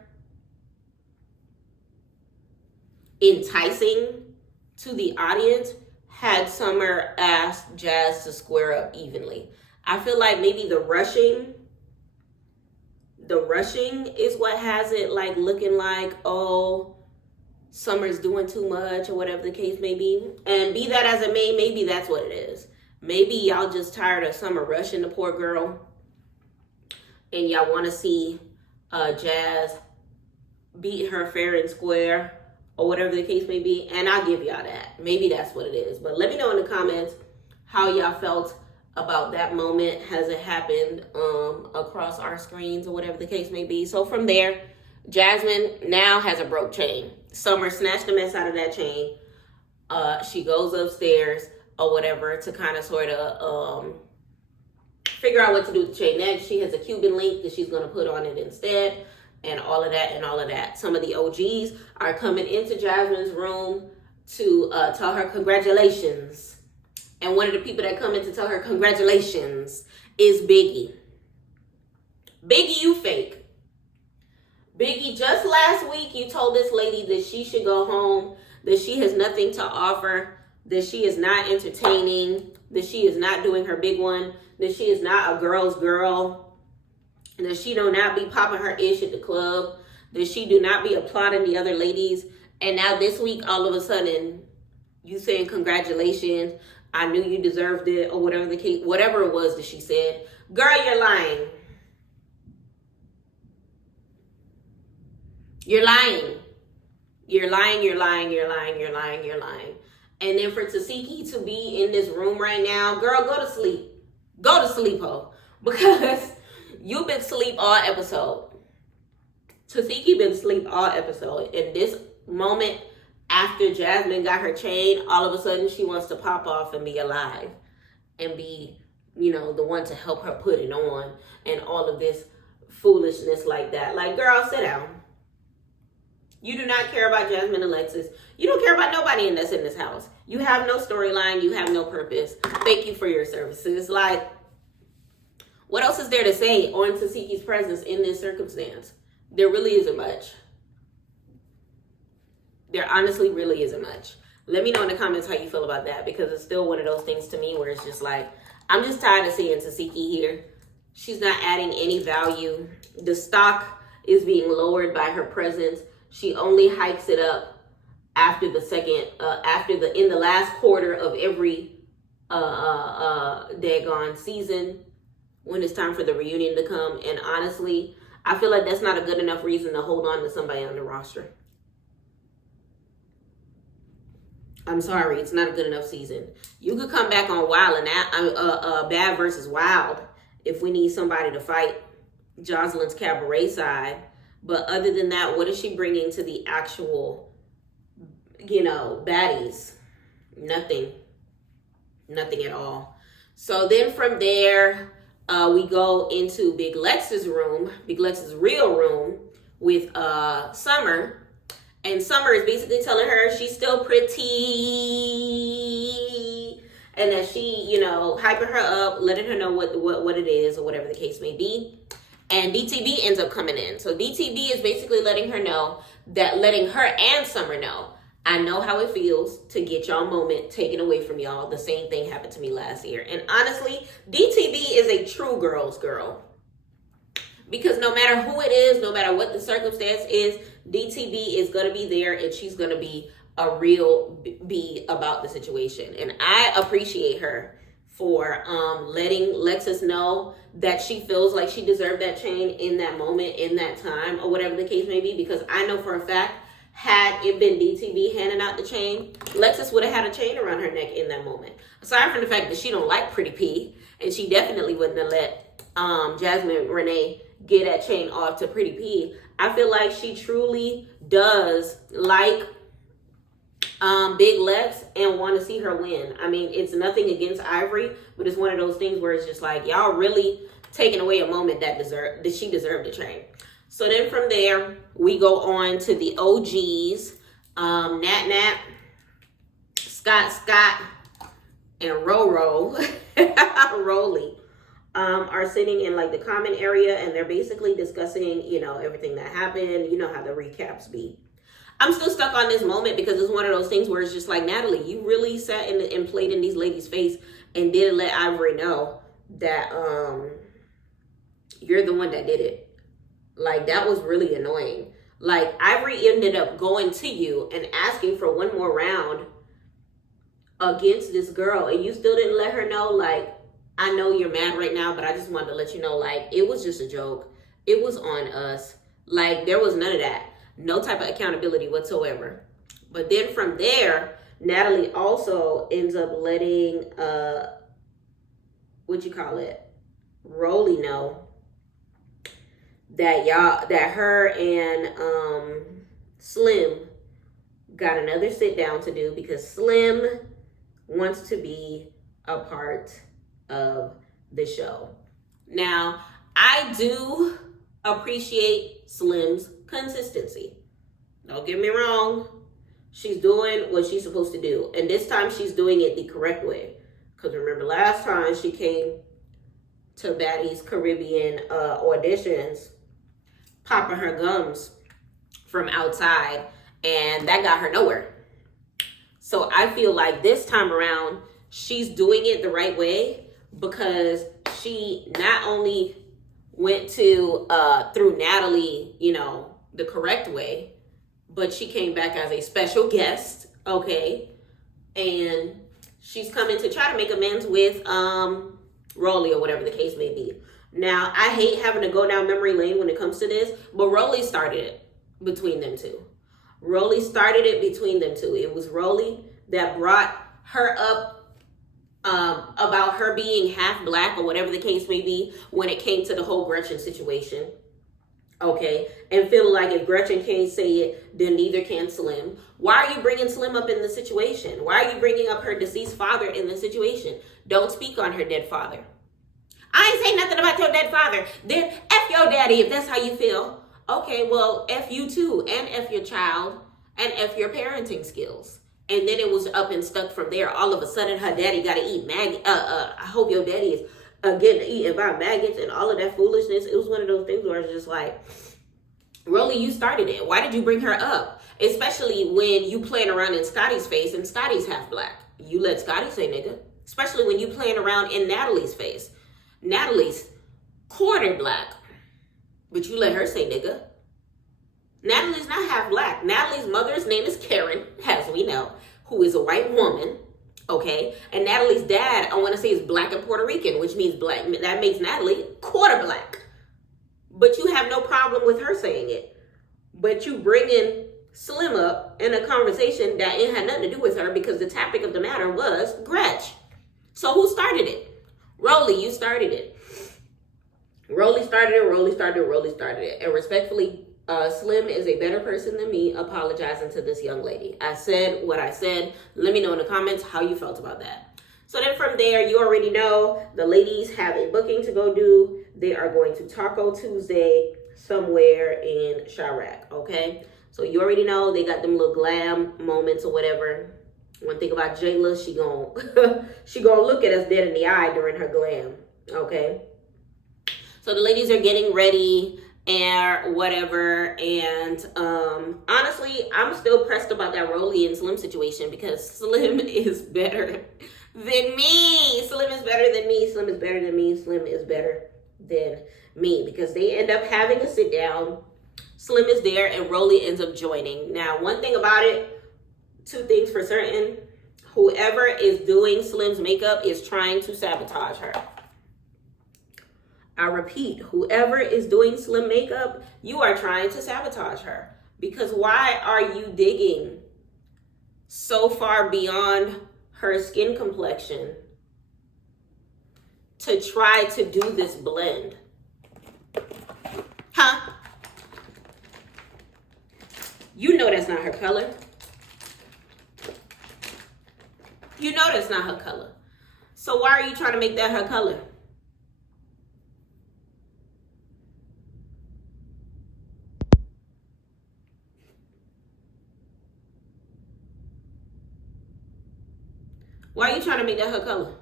enticing to the audience had Summer asked Jazz to square up evenly. I feel like maybe the rushing is what has it like looking like, oh, Summer's doing too much or whatever the case may be. And be that as it may, maybe that's what it is. Maybe y'all just tired of Summer rushing the poor girl and y'all want to see Jazz beat her fair and square or whatever the case may be. And I'll give y'all that. Maybe that's what it is. But let me know in the comments how y'all felt about that moment. Has it happened across our screens or whatever the case may be? So from there, Jasmine now has a broke chain. Summer snatched the mess out of that chain. She goes upstairs or whatever to kind of sort of figure out what to do with the chain next. She has a Cuban link that she's going to put on it instead, and all of that and all of that. Some of the OGs are coming into Jasmine's room to tell her congratulations. And one of the people that come in to tell her congratulations is Biggie. Biggie, you fake. Biggie, just last week you told this lady that she should go home, that she has nothing to offer, that she is not entertaining, that she is not doing her big one, that she is not a girl's girl, that she do not be popping her ish at the club, that she do not be applauding the other ladies. And now this week, all of a sudden, you saying congratulations, I knew you deserved it, or whatever the case, whatever it was that she said. Girl, you're lying. You're lying. You're lying, you're lying, you're lying, you're lying, you're lying. And then for Tasiki to be in this room right now, girl, go to sleep. Go to sleep, ho. Because you've been asleep all episode. Tasiki been asleep all episode. In this moment, after Jasmine got her chain, all of a sudden she wants to pop off and be alive. And be, you know, the one to help her put it on. And all of this foolishness like that. Like, girl, sit down. You do not care about Jasmine and Alexis. You don't care about nobody that's in this house. You have no storyline. You have no purpose. Thank you for your services. Like, what else is there to say on Tasiki's presence in this circumstance? There really isn't much. There honestly really isn't much. Let me know in the comments how you feel about that, because it's still one of those things to me where it's just like, I'm just tired of seeing Tasiki here. She's not adding any value. The stock is being lowered by her presence. She only hikes it up after the second, in the last quarter of every daggone season, when it's time for the reunion to come. And honestly, I feel like that's not a good enough reason to hold on to somebody on the roster. I'm sorry, it's not a good enough season. You could come back on Wild and Bad versus Wild if we need somebody to fight Jocelyn's cabaret side. But other than that, what is she bringing to the actual, you know, baddies? Nothing. Nothing at all. So then from there, we go into Big Lex's room, Big Lex's real room, with Summer. And Summer is basically telling her she's still pretty. And that she, you know, hyping her up, letting her know what it is or whatever the case may be. And DTB ends up coming in. So DTB is basically letting her and Summer know, I know how it feels to get y'all moment taken away from y'all. The same thing happened to me last year. And honestly, DTB is a true girl's girl. Because no matter who it is, no matter what the circumstance is, DTB is going to be there, and she's going to be a real B about the situation. And I appreciate her for letting Lexus know that she feels like she deserved that chain in that moment, in that time, or whatever the case may be. Because I know for a fact, had it been DTB handing out the chain, Lexus would have had a chain around her neck in that moment. Aside from the fact that she don't like Pretty P, and she definitely wouldn't have let Jasmine Renee get that chain off to Pretty P, I feel like she truly does like Big Lex and want to see her win. I mean, it's nothing against Ivory, but it's one of those things where it's just like, y'all really taking away a moment that she deserved the chain. So then from there, we go on to the OGs, Nat Nat, Scott, and Rollie. Are sitting in like the common area, and they're basically discussing, you know, everything that happened. You know how the recaps be. I'm still stuck on this moment because it's one of those things where it's just like, Natalie, you really sat and played in these ladies' face and didn't let Ivory know that you're the one that did it. Like, that was really annoying. Like, Ivory ended up going to you and asking for one more round against this girl, and you still didn't let her know, like, I know you're mad right now, but I just wanted to let you know, like, it was just a joke. It was on us. Like, there was none of that. No type of accountability whatsoever. But then from there, Natalie also ends up letting Rollie know that her and Slim got another sit down to do, because Slim wants to be a part of the show. Now, I do appreciate Slim's consistency. Don't get me wrong. She's doing what she's supposed to do. And this time she's doing it the correct way. Because remember, last time she came to Baddie's Caribbean auditions, popping her gums from outside, and that got her nowhere. So I feel like this time around, she's doing it the right way, because she not only went to through Natalie, the correct way, but she came back as a special guest, okay? And she's coming to try to make amends with Rollie, or whatever the case may be. Now, I hate having to go down memory lane when it comes to this, but Rollie started it between them two. Rollie started it between them two. It was Rollie that brought her up about her being half black, or whatever the case may be, when it came to the whole Gretchen situation. Okay, and feeling like if Gretchen can't say it, then neither can Slim. Why are you bringing Slim up in the situation? Why are you bringing up her deceased father in the situation? Don't speak on her dead father. I ain't saying nothing about your dead father. Then F your daddy if that's how you feel. Okay, well, F you too, and F your child, and F your parenting skills. And then it was up and stuck from there. All of a sudden, her daddy got to eat maggots. I hope your daddy is getting eaten by maggots and all of that foolishness. It was one of those things where it's just like, Rollie, you started it. Why did you bring her up? Especially when you playing around in Scotty's face, and Scotty's half black. You let Scotty say nigga. Especially when you playing around in Natalie's face. Natalie's quarter black, but you let her say nigga. Natalie's not half black. Natalie's mother's name is Karen, as we know, who is a white woman, okay? And Natalie's dad, I want to say, is black and Puerto Rican, which means black. That makes Natalie quarter black. But you have no problem with her saying it. But you bringing Slim up in a conversation that it had nothing to do with her, because the topic of the matter was Gretch. So who started it? Rollie, you started it. Rollie started it. And respectfully, Slim is a better person than me apologizing to this young lady. I said what I said. Let me know in the comments how you felt about that. So then from there, you already know the ladies have a booking to go do. They are going to Taco Tuesday somewhere in Chirac, okay? So you already know they got them little glam moments or whatever. One thing about Jayla, she gonna look at us dead in the eye during her glam, okay? So the ladies are getting ready and whatever, and honestly, I'm still pressed about that Rollie and Slim situation, because Slim is better than me. Slim is better than me. Slim is better than me. Slim is better than me, because they end up having a sit down. Slim is there and Rollie ends up joining. Now, one thing about it, two things for certain: whoever is doing Slim's makeup is trying to sabotage her. I repeat, whoever is doing Slim makeup, you are trying to sabotage her. Because why are you digging so far beyond her skin complexion to try to do this blend? Huh? You know that's not her color. You know that's not her color. So why are you trying to make that her color? Why are you trying to make that her color?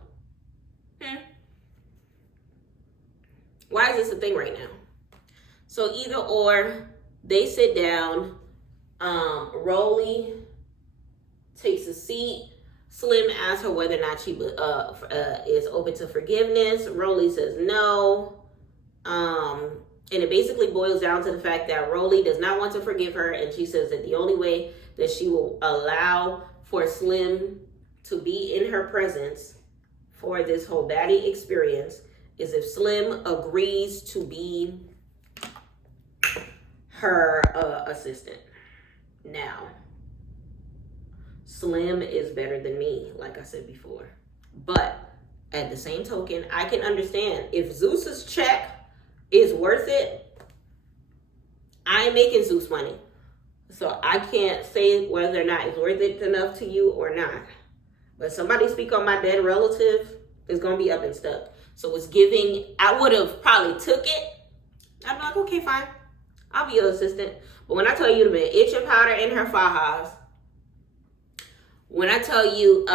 Why is this a thing right now? So either or, they sit down, Rollie takes a seat, Slim asks her whether or not she is open to forgiveness. Rollie says no. And it basically boils down to the fact that Rollie does not want to forgive her, and she says that the only way that she will allow for Slim to be in her presence for this whole Baddie experience is if Slim agrees to be her assistant. Now, Slim is better than me, like I said before. But at the same token, I can understand if Zeus's check is worth it. I ain't making Zeus money. So I can't say whether or not it's worth it enough to you or not. But somebody speak on my dead relative, it's going to be up and stuck. So it's giving, I would have probably took it. I'm like, okay, fine. I'll be your assistant. But when I tell you to be itching powder in her fajas, when I tell you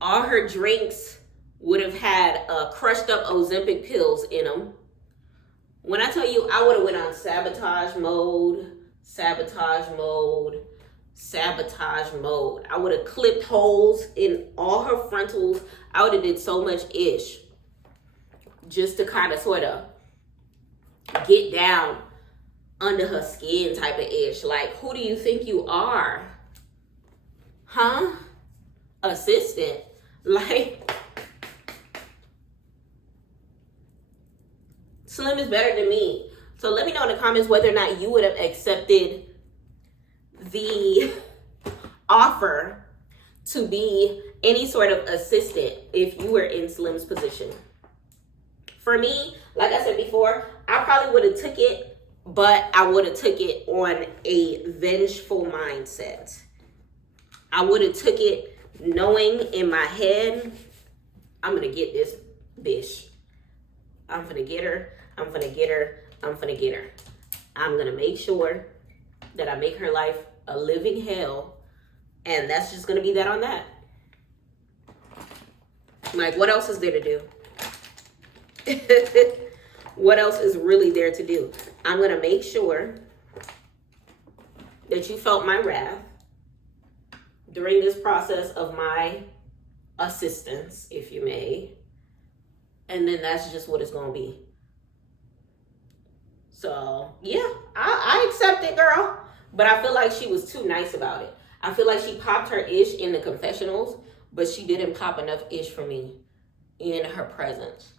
all her drinks would have had crushed up Ozempic pills in them. When I tell you I would have went on sabotage mode. I would have clipped holes in all her frontals. I would have did so much ish just to kind of sort of get down under her skin type of ish. Like, who do you think you are? Huh? Assistant. Like, Slim is better than me. So let me know in the comments whether or not you would have accepted the offer to be any sort of assistant if you were in Slim's position. For me, like I said before, I probably would have took it, but I would have took it on a vengeful mindset. I would have took it knowing in my head, I'm going to get this bitch. I'm going to get her. I'm going to get her. I'm going to get her. I'm going to make sure that I make her life a living hell. And that's just going to be that on that. Like, what else is there to do? What else is really there to do? I'm going to make sure that you felt my wrath during this process of my assistance, if you may. And then that's just what it's going to be. So, yeah, I accept it, girl. But I feel like she was too nice about it. I feel like she popped her ish in the confessionals, but she didn't pop enough ish for me in her presence.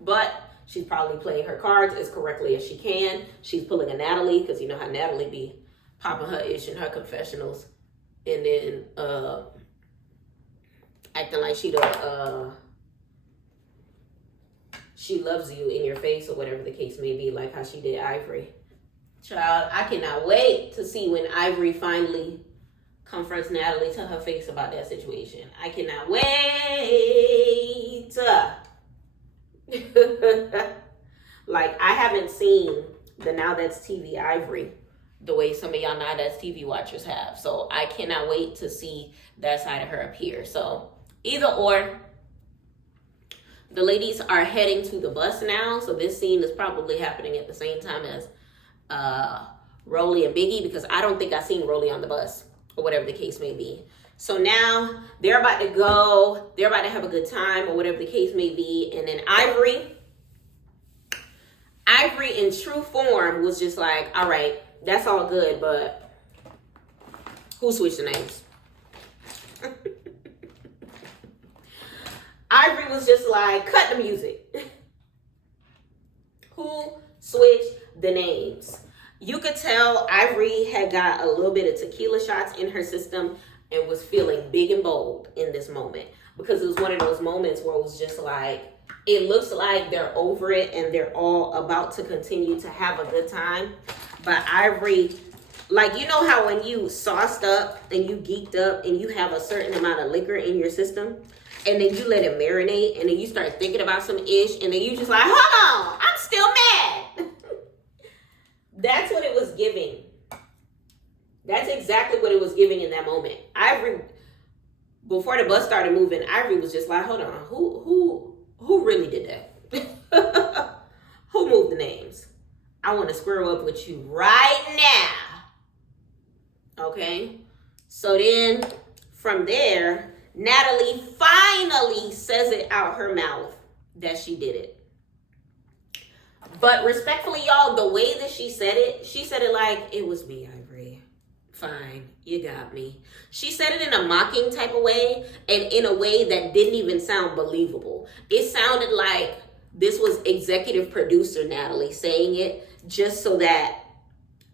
But she's probably playing her cards as correctly as she can. She's pulling a Natalie, because you know how Natalie be popping her ish in her confessionals. And then acting like she loves you in your face or whatever the case may be, like how she did Ivory. Child, I cannot wait to see when Ivory finally confronts Natalie to her face about that situation. I cannot wait. Like, I haven't seen the Now That's TV Ivory the way some of y'all Now That's TV watchers have. So I cannot wait to see that side of her appear. So either or, the ladies are heading to the bus now. So this scene is probably happening at the same time as Rollie and Biggie, because I don't think I've seen Rollie on the bus or whatever the case may be. So now they're about to go. They're about to have a good time or whatever the case may be. And then Ivory in true form was just like, all right, that's all good, but who switched the names? Ivory was just like, cut the music. Who switched the names? You could tell Ivory had got a little bit of tequila shots in her system and was feeling big and bold in this moment, because it was one of those moments where it was just like, it looks like they're over it and they're all about to continue to have a good time. But Ivory, like, you know how when you sauced up and you geeked up and you have a certain amount of liquor in your system and then you let it marinate and then you start thinking about some ish and then you just like, hold on, I'm still mad. That's what it was giving. That's exactly what it was giving in that moment. Ivory, before the bus started moving, Ivory was just like, hold on, who really did that? Who moved the names? I want to square up with you right now. Okay? So then from there, Natalie finally says it out her mouth that she did it. But respectfully, y'all, the way that she said it like, it was me, Ivory. Fine, you got me. She said it in a mocking type of way and in a way that didn't even sound believable. It sounded like this was executive producer Natalie saying it just so that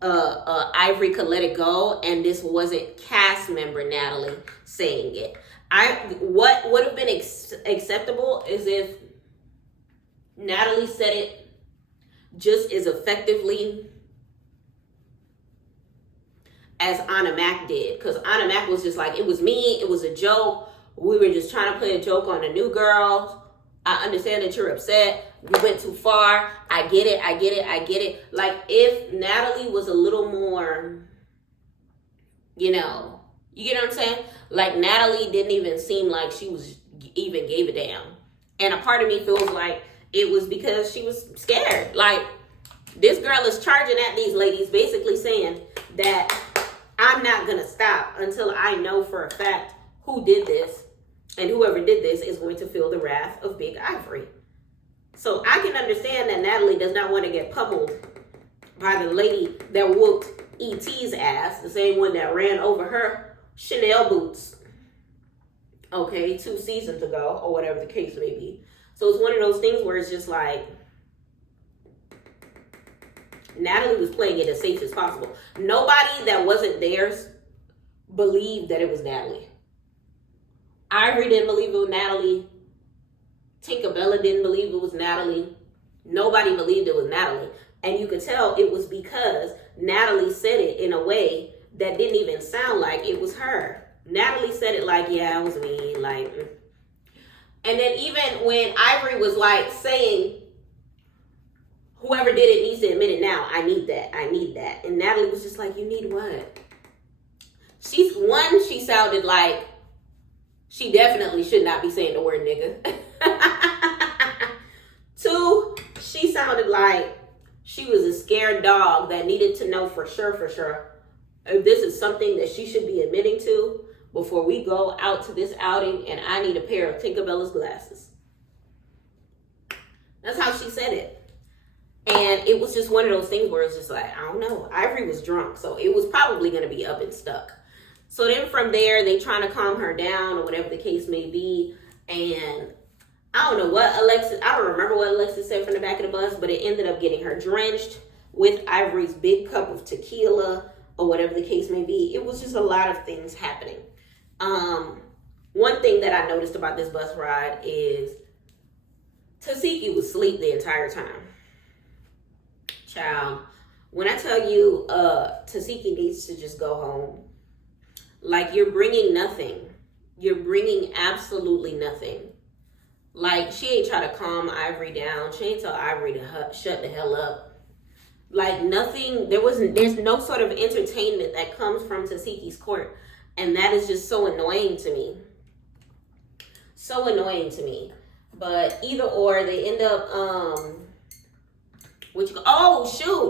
Ivory could let it go, and this wasn't cast member Natalie saying it. What would have been acceptable is if Natalie said it just as effectively as Anna Mac did. Because Anna Mac was just like, it was me, it was a joke. We were just trying to play a joke on the new girls. I understand that you're upset. We went too far. I get it, I get it, I get it. Like, if Natalie was a little more, you know, you get what I'm saying? Like, Natalie didn't even seem like she was even gave a damn. And a part of me feels like it was because she was scared. Like, this girl is charging at these ladies, basically saying that I'm not going to stop until I know for a fact who did this. And whoever did this is going to feel the wrath of Big Ivory. So I can understand that Natalie does not want to get pummeled by the lady that whooped E.T.'s ass, the same one that ran over her Chanel boots, okay, 2 seasons ago, or whatever the case may be. So it's one of those things where it's just like, Natalie was playing it as safe as possible. Nobody that wasn't theirs believed that it was Natalie. Ivory didn't believe it was Natalie. Tinkerbella didn't believe it was Natalie. Nobody believed it was Natalie. And you could tell it was because Natalie said it in a way that didn't even sound like it was her. Natalie said it like, yeah, it was me. Like, and then even when Ivory was like saying, whoever did it needs to admit it now. I need that. I need that. And Natalie was just like, you need what? She sounded like she definitely should not be saying the word nigga. 2, she sounded like she was a scared dog that needed to know for sure, if this is something that she should be admitting to before we go out to this outing, and I need a pair of Tinkerbella's glasses. That's how she said it. And it was just one of those things where it's just like, I don't know. Ivory was drunk, so it was probably going to be up and stuck. So then from there, they trying to calm her down or whatever the case may be. And I don't know what I don't remember what Alexis said from the back of the bus, but it ended up getting her drenched with Ivory's big cup of tequila or whatever the case may be. It was just a lot of things happening. One thing that I noticed about this bus ride is Tasiki was asleep the entire time. Child, when I tell you Tasiki needs to just go home, like, you're bringing nothing. You're bringing absolutely nothing. Like, she ain't try to calm Ivory down. She ain't tell Ivory to shut the hell up. Like, nothing, there's no sort of entertainment that comes from Tasiki's court. And that is just so annoying to me. So annoying to me. But either or, they end up,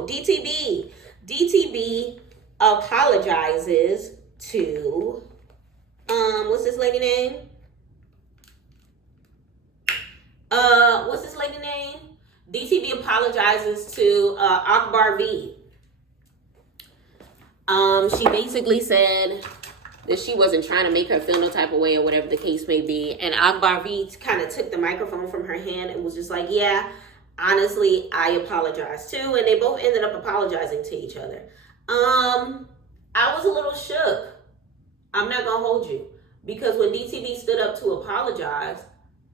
DTB. DTB apologizes to, what's this lady name? DTB apologizes to Akbar V. She basically said that she wasn't trying to make her feel no type of way or whatever the case may be. And Akbar V kind of took the microphone from her hand and was just like, yeah, honestly, I apologize too. And they both ended up apologizing to each other. I was a little shook. I'm not going to hold you. Because when DTV stood up to apologize,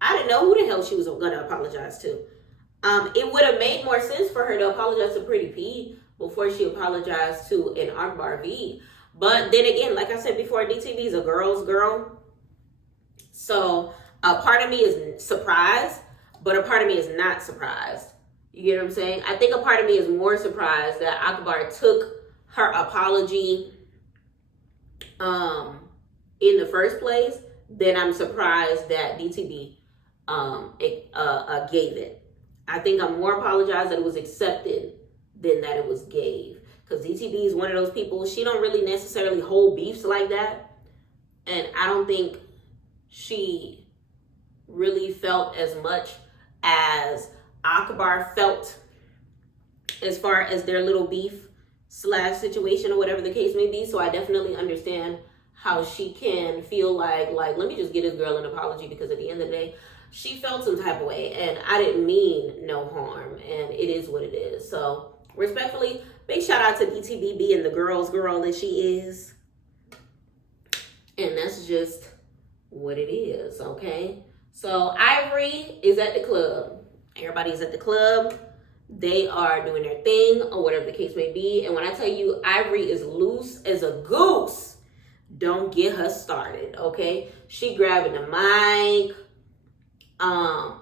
I didn't know who the hell she was going to apologize to. It would have made more sense for her to apologize to Pretty P before she apologized to an Akbar V. But then again, like I said before, DTV is a girl's girl. So a part of me is surprised, but a part of me is not surprised. You get what I'm saying? I think a part of me is more surprised that Akbar took her apology in the first place than I'm surprised that DTV gave it. I think I'm more apologized that it was accepted than that it was gave. Because DTV is one of those people, she don't really necessarily hold beefs like that. And I don't think she really felt as much as Akbar felt as far as their little beef / situation or whatever the case may be. So I definitely understand how she can feel like, let me just get this girl an apology, because at the end of the day, she felt some type of way, and I didn't mean no harm, and it is what it is. So respectfully, big shout out to DTB being the girl's girl that she is. And that's just what it is, okay? So Ivory is at the club. Everybody's at the club. They are doing their thing or whatever the case may be. And when I tell you Ivory is loose as a goose, don't get her started, okay? She grabbing the mic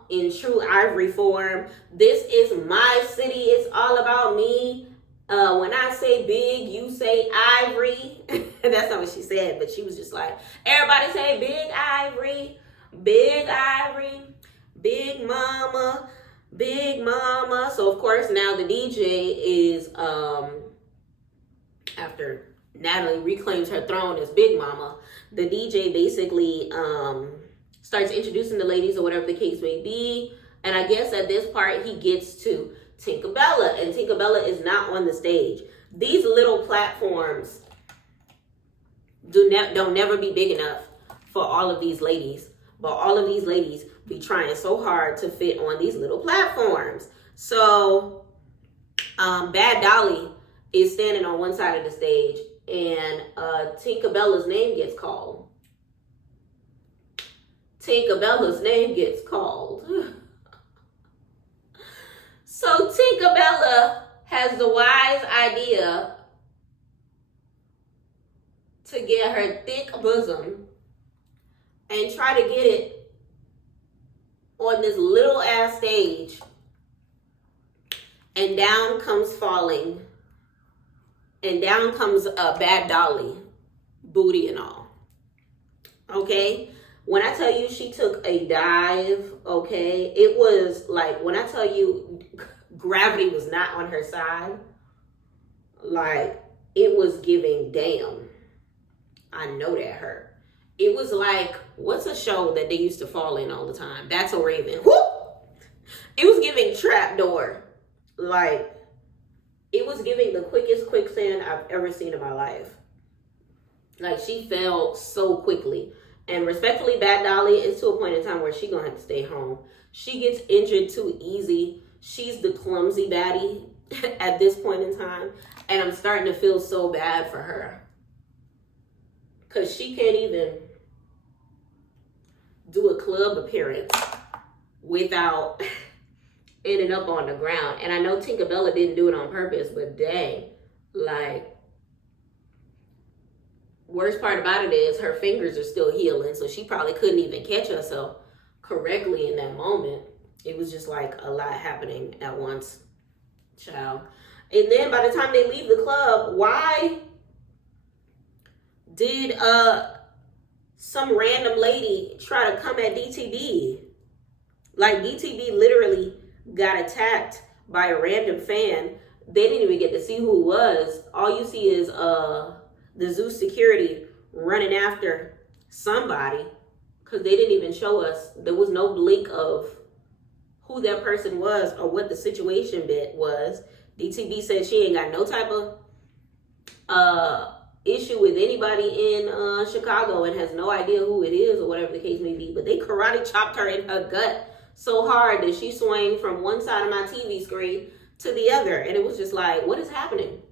in true Ivory form. This is my city. It's all about me. When I say big, you say Ivory. That's not what she said, but she was just like, everybody say big Ivory, big Ivory, big mama, big mama. So of course now the DJ is, after Natalie reclaims her throne as big mama, the DJ basically starts introducing the ladies or whatever the case may be. And I guess at this part he gets to Tinkerbella, and Tinkerbella is not on the stage. These little platforms don't never be big enough for all of these ladies, but all of these ladies be trying so hard to fit on these little platforms. So Bad Dolly is standing on one side of the stage, and Tinkerbella's name gets called. Tinkerbella's name gets called. So Tinkerbella has the wise idea to get her thick bosom and try to get it on this little ass stage. And down comes falling. And down comes Bad Dolly, booty and all. Okay? When I tell you she took a dive, okay, it was like, when I tell you gravity was not on her side, like, it was giving, damn, I know that hurt. It was like, what's a show that they used to fall in all the time? That's a Raven. Whoop! It was giving trapdoor. Like, it was giving the quickest quicksand I've ever seen in my life. Like, she fell so quickly. And respectfully, Bad Dolly is to a point in time where she's going to have to stay home. She gets injured too easy. She's the clumsy baddie at this point in time. And I'm starting to feel so bad for her. Because she can't even do a club appearance without ending up on the ground. And I know Tinkerbella didn't do it on purpose, but dang, like, worst part about it is her fingers are still healing, so she probably couldn't even catch herself correctly in that moment. It was just like a lot happening at once, child. And then by the time they leave the club, why did some random lady try to come at DTB? Like, DTB literally got attacked by a random fan. They didn't even get to see who it was. All you see is the Zeus security running after somebody, because they didn't even show us. There was no blink of who that person was or what the situation bit was. DTB said she ain't got no type of issue with anybody in Chicago and has no idea who it is or whatever the case may be. But they karate chopped her in her gut so hard that she swung from one side of my TV screen to the other. And it was just like, what is happening?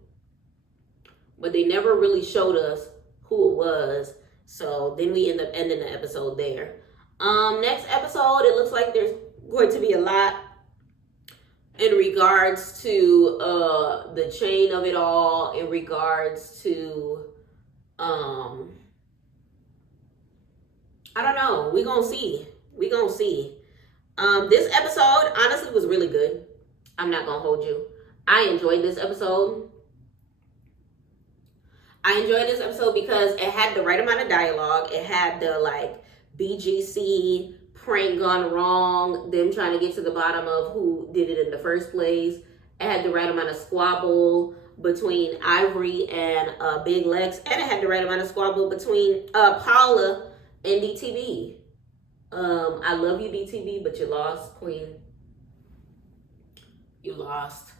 But they never really showed us who it was. So then we end up ending the episode there. Next episode, it looks like there's going to be a lot in regards to the chain of it all, in regards to I don't know. We're gonna see. This episode honestly was really good. I'm not gonna hold you. I enjoyed this episode. Because it had the right amount of dialogue. It had the like BGC prank gone wrong, them trying to get to the bottom of who did it in the first place. It had the right amount of squabble between Ivory and Big Lex, and it had the right amount of squabble between Paula and DTB. I love you, DTB, but you lost, Queen. You lost.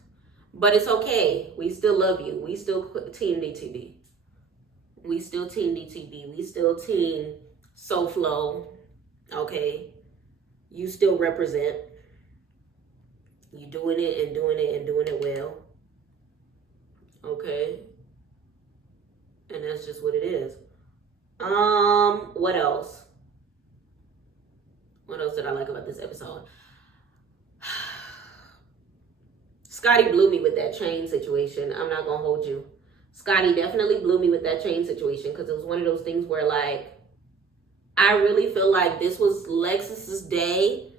But it's okay. We still love you. We still team DTB. We still team DTB. We still team SoFlo. Okay. You still represent. You doing it and doing it and doing it well. Okay. And that's just what it is. What else? else did I like about this episode? Scotty blew me with that chain situation. I'm not gonna hold you. Scotty definitely blew me with that chain situation, because it was one of those things where, like, I really feel like this was Lexus's day.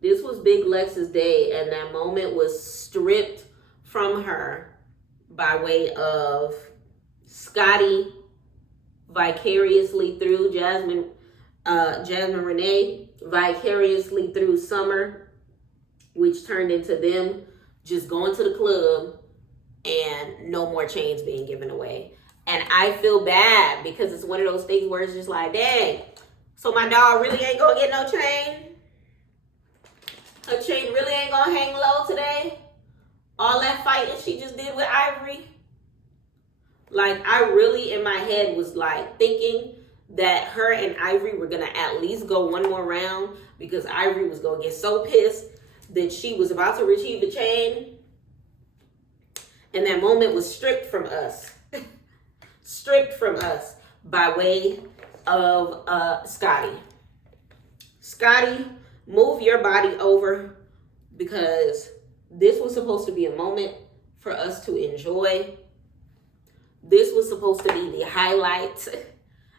This was Big Lex's day, and that moment was stripped from her by way of Scotty vicariously through Jasmine Renee, vicariously through Summer, which turned into them just going to the club and no more chains being given away. And I feel bad, because it's one of those things where it's just like, dang, so my dog really ain't gonna get no chain? Her chain really ain't gonna hang low today? All that fighting she just did with Ivory? Like, I really in my head was like thinking that her and Ivory were gonna at least go one more round, because Ivory was gonna get so pissed that she was about to retrieve the chain. And that moment was stripped from us. Stripped from us by way of Scotty. Scotty, move your body over, because this was supposed to be a moment for us to enjoy. This was supposed to be the highlight,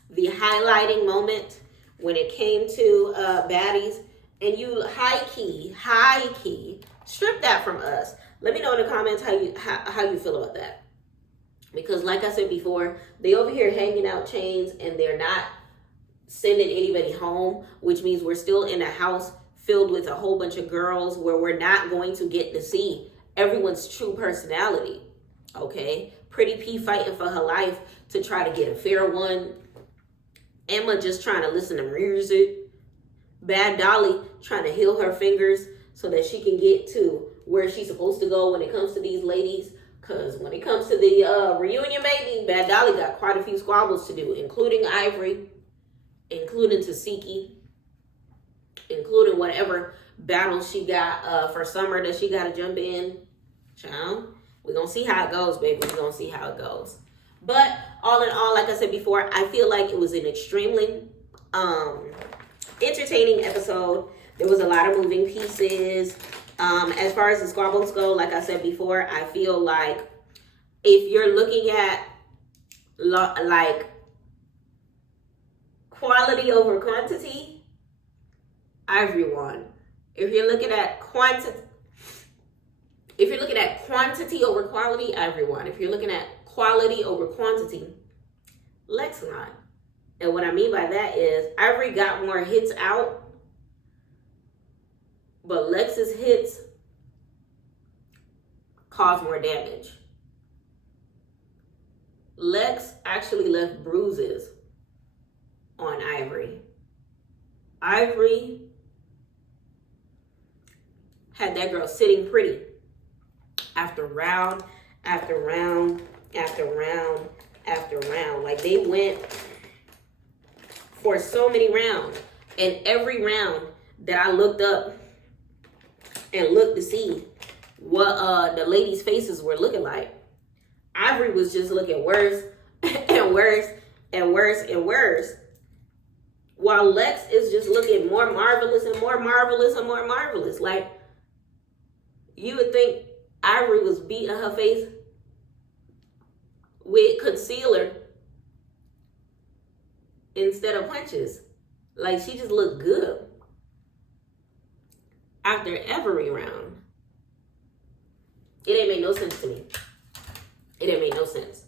the highlighting moment when it came to Baddies. And you high key, strip that from us. Let me know in the comments how you feel about that. Because like I said before, they over here hanging out chains and they're not sending anybody home, which means we're still in a house filled with a whole bunch of girls where we're not going to get to see everyone's true personality. Okay? Pretty P fighting for her life to try to get a fair one. Emma just trying to listen to music. Bad Dolly trying to heal her fingers so that she can get to where she's supposed to go when it comes to these ladies. Because when it comes to the reunion, baby, Bad Dolly got quite a few squabbles to do, including Ivory, including Tasiki, including whatever battle she got for Summer that she got to jump in. Child, we're going to see how it goes, baby. We're going to see how it goes. But all in all, like I said before, I feel like it was an extremely entertaining episode. There was a lot of moving pieces. As far as the squabbles go, like I said before, I feel like if you're looking at like quality over quantity, Ivory won. If you're looking at quantity over quality, Ivory won. If you're looking at quality over quantity, Lex won. And what I mean by that is Ivory got more hits out, but Lex's hits caused more damage. Lex actually left bruises on Ivory. Ivory had that girl sitting pretty after round after round after round after round. Like, they went for so many rounds. And every round that I looked up and looked to see what the ladies' faces were looking like, Ivory was just looking worse and worse and worse and worse, while Lex is just looking more marvelous and more marvelous and more marvelous. Like, you would think Ivory was beating her face with concealer instead of punches. Like, she just looked good after every round. It ain't make no sense to me. It didn't make no sense.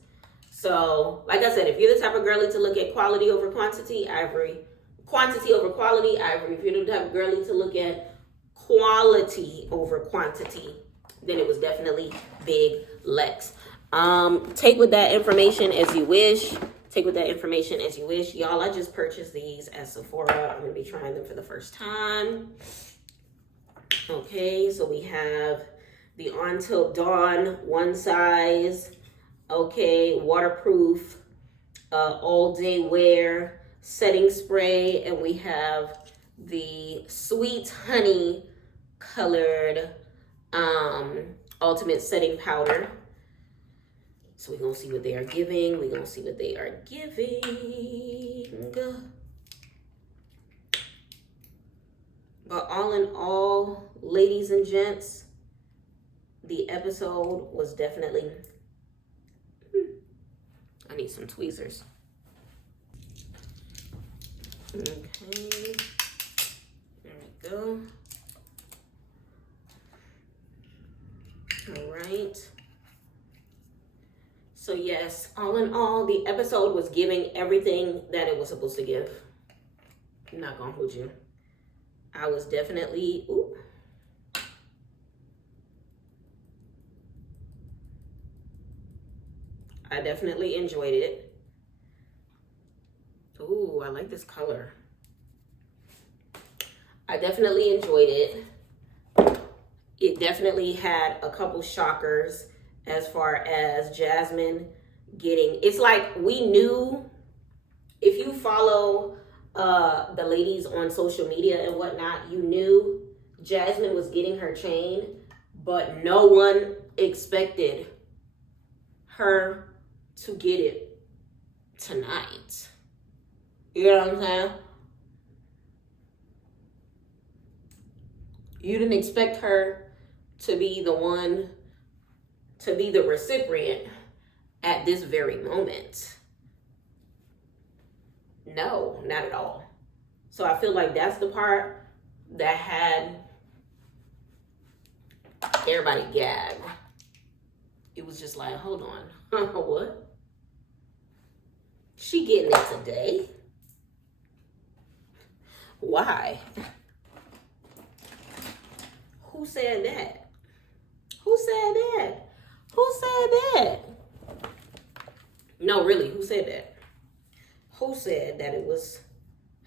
So, like I said, if you're the type of girlie to look at quality over quantity, Ivory. Quantity over quality, Ivory. If you're the type of girlie to look at quality over quantity, then it was definitely Big Lex. Take with that information as you wish. Take with that information as you wish. Y'all, I just purchased these at Sephora. I'm going to be trying them for the first time. Okay, so we have the Until Dawn one size. Okay, waterproof, all day wear setting spray. And we have the Sweet Honey colored ultimate setting powder. So we're going to see what they are giving. We're going to see what they are giving. all in all, ladies and gents, the episode was definitely... I need some tweezers. Okay. There we go. All right. So yes, all in all, the episode was giving everything that it was supposed to give. I'm not gonna hold you. I was definitely, I definitely enjoyed it. Ooh, I like this color. I definitely enjoyed it. It definitely had a couple shockers as far as Jasmine getting, it's like we knew, if you follow the ladies on social media and whatnot, you knew Jasmine was getting her chain, but no one expected her to get it tonight. You know what I'm saying? You didn't expect her to be the one, to be the recipient at this very moment. No, not at all. So I feel like that's the part that had everybody gagged. It was just like, hold on, what? She getting it today? Why? Who said that? Who said that? Who said that? No, really, who said that? Who said that it was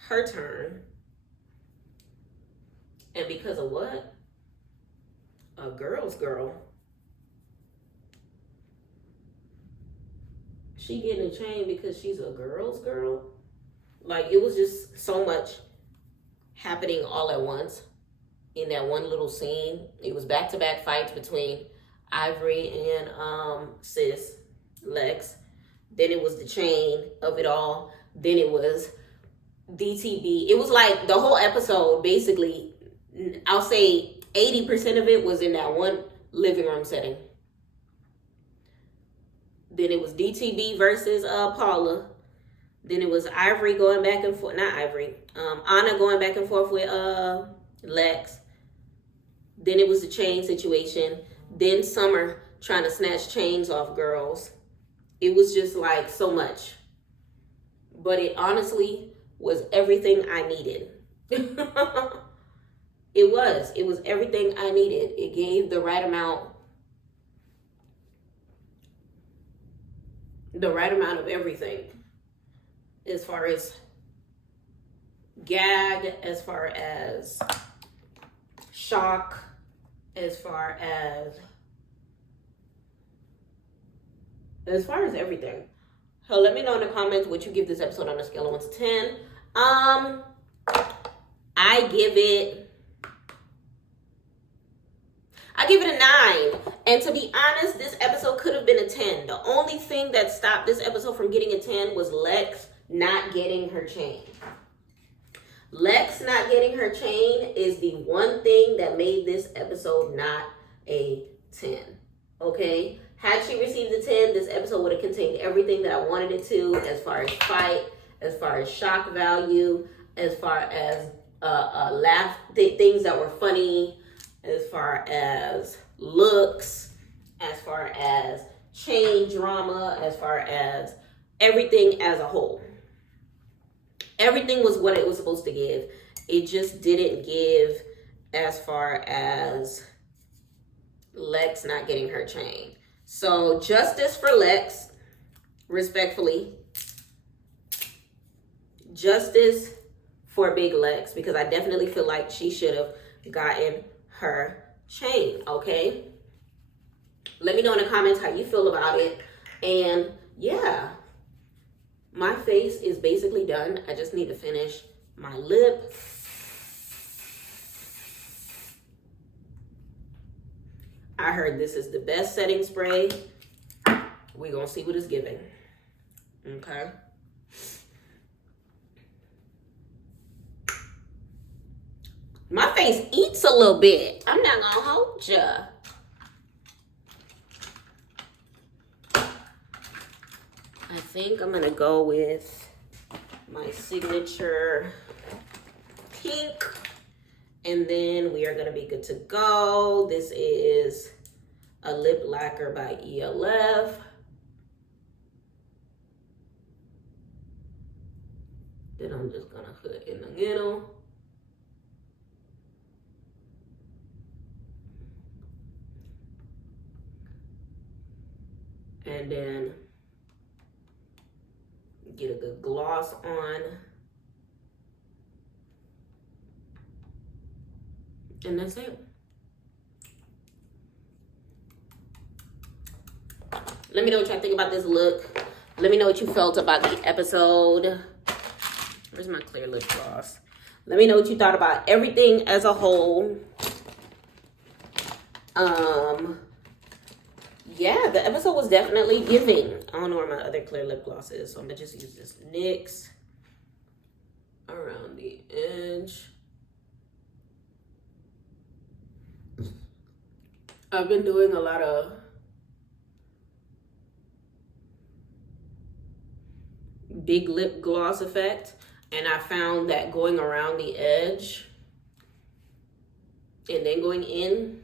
her turn? And because of what? A girl's girl. She getting a chain because she's a girl's girl? Like, it was just so much happening all at once in that one little scene. It was back-to-back fights between Ivory and sis Lex. Then it was the chain of it all. Then it was DTB. It was like the whole episode, basically, I'll say 80% of it was in that one living room setting. Then it was DTB versus Paula. Then it was Ivory going back and forth. Not Ivory. Anna going back and forth with Lex. Then it was the chain situation. Then Summer trying to snatch chains off girls. It was just like so much. But it honestly was everything I needed. It was. It was everything I needed. It gave the right amount. The right amount of everything. As far as gag, as far as shock, as far as everything. So let me know in the comments what you give this episode on a scale of 1 to 10. I give it a 9. And to be honest, this episode could have been a 10. The only thing that stopped this episode from getting a 10 was Lex not getting her chain. Lex not getting her chain is the one thing that made this episode not a 10. Okay? Had she received a 10, this episode would have contained everything that I wanted it to, as far as fight, as far as shock value, as far as things that were funny, as far as looks, as far as chain drama, as far as everything as a whole. Everything was what it was supposed to give. It just didn't give as far as Lex not getting her chain. So justice for Lex, respectfully. Justice for Big Lex, because I definitely feel like she should have gotten her chain, okay? Let me know in the comments how you feel about it. And yeah, my face is basically done. I just need to finish my lip. I heard this is the best setting spray. We're gonna see what it's giving. Okay. My face eats a little bit. I'm not gonna hold ya. I think I'm gonna go with my signature pink, and then we are gonna be good to go. This is a lip lacquer by ELF. Then I'm just gonna put in the middle. And then get a good gloss on. And that's it. Let me know what y'all think about this look. Let me know what you felt about the episode. Where's my clear lip gloss? Let me know what you thought about everything as a whole. Yeah, the episode was definitely giving. I don't know where my other clear lip gloss is, so I'm gonna just use this NYX around the edge. I've been doing a lot of big lip gloss effect, and I found that going around the edge and then going in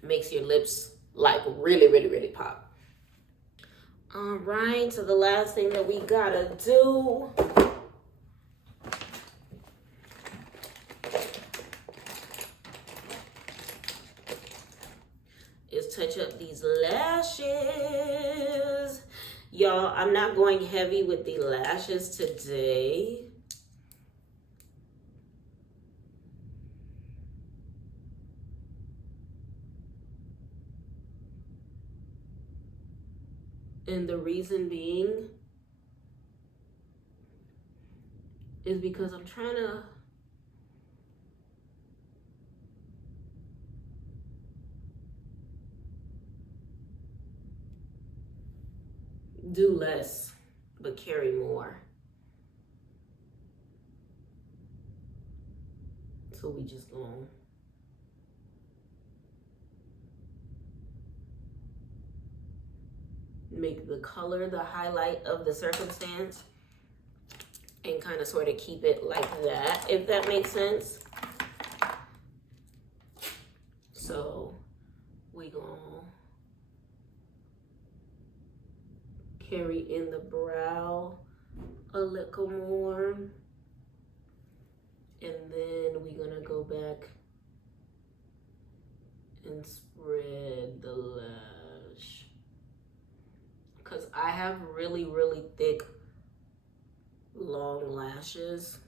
makes your lips like really pop. All right, so the last thing that we gotta do is touch up these lashes. Y'all, I'm not going heavy with the lashes today. And the reason being is because I'm trying to do less, but carry more. So we just gonna make the color the highlight of the circumstance and kind of sort of keep it like that, if that makes sense. So we gonna carry in the brow a little more, and then we're gonna go back and spread the lash, because I have really thick long lashes,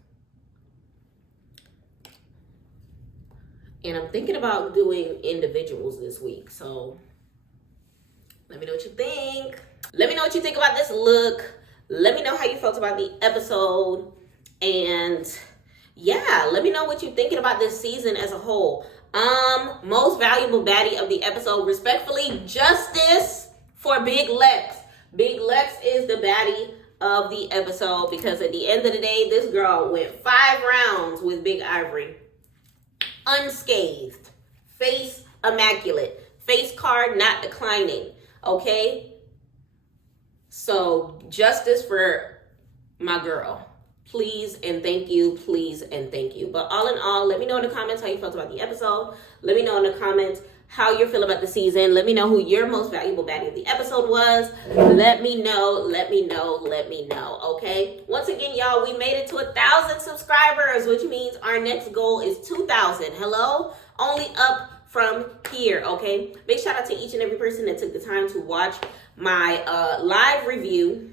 and I'm thinking about doing individuals this week. So let me know what you think. Let me know what you think about this look. Let me know how you felt about the episode. And yeah, let me know what you're thinking about this season as a whole. Most valuable baddie of the episode, respectfully, justice for Big Lex. Big Lex is the baddie of the episode, because at the end of the day, this girl went 5 rounds with Big Ivory unscathed, face immaculate, face card not declining. Okay, so justice for my girl. Please and thank you, please and thank you. But all in all, let me know in the comments how you felt about the episode. Let me know in the comments how you feel about the season. Let me know who your most valuable baddie of the episode was. Let me know, okay? Once again, y'all, we made it to 1,000 subscribers, which means our next goal is 2,000. Hello? Only up from here, okay? Big shout out to each and every person that took the time to watch my live review.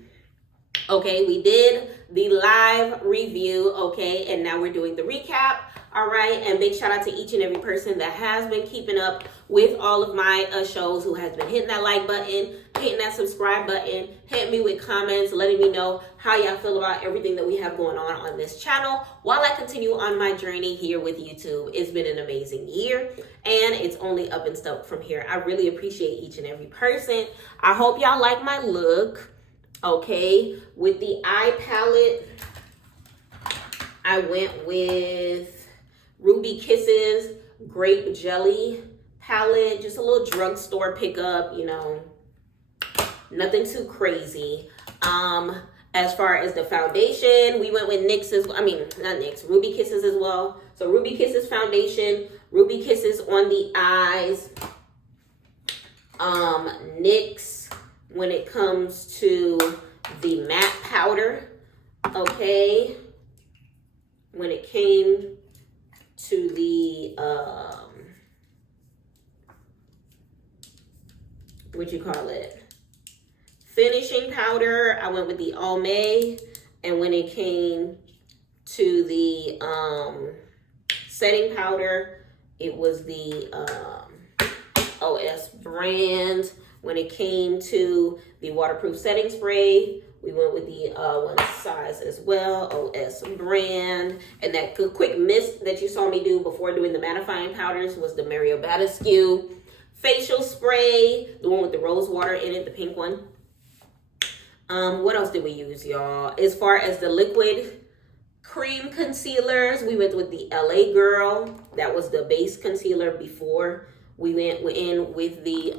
Okay, we did the live review, okay, and now we're doing the recap. All right, and big shout out to each and every person that has been keeping up with all of my shows, who has been hitting that like button, hitting that subscribe button, hitting me with comments, letting me know how y'all feel about everything that we have going on this channel while I continue on my journey here with YouTube. It's been an amazing year, and it's only up and stuck from here. I really appreciate each and every person. I hope y'all like my look. Okay, with the eye palette, I went with Ruby Kisses Grape Jelly palette. Just a little drugstore pickup, you know. Nothing too crazy. As far as the foundation, we went with Ruby Kisses as well. So Ruby Kisses foundation, Ruby Kisses on the eyes. NYX when it comes to the matte powder, okay. When it came to the finishing powder, I went with the Almay. And when it came to the setting powder, it was the OS brand. When it came to the waterproof setting spray, we went with the one size as well, OS brand. And that quick mist that you saw me do before doing the mattifying powders was the Mario Baddies facial spray, the one with the rose water in it, the pink one. What else did we use, y'all? As far as the liquid cream concealers, we went with the LA Girl. That was the base concealer before we went in with the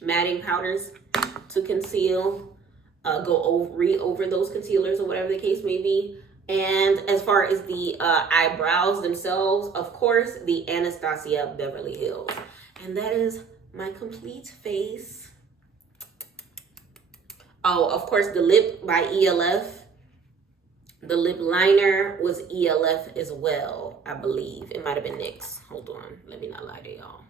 matting powders to conceal, re-over those concealers or whatever the case may be. And as far as the eyebrows themselves, of course, the Anastasia Beverly Hills. And that is my complete face. Oh, of course, the lip by ELF. The lip liner was ELF as well, I believe. It might have been NYX. Hold on. Let me not lie to y'all.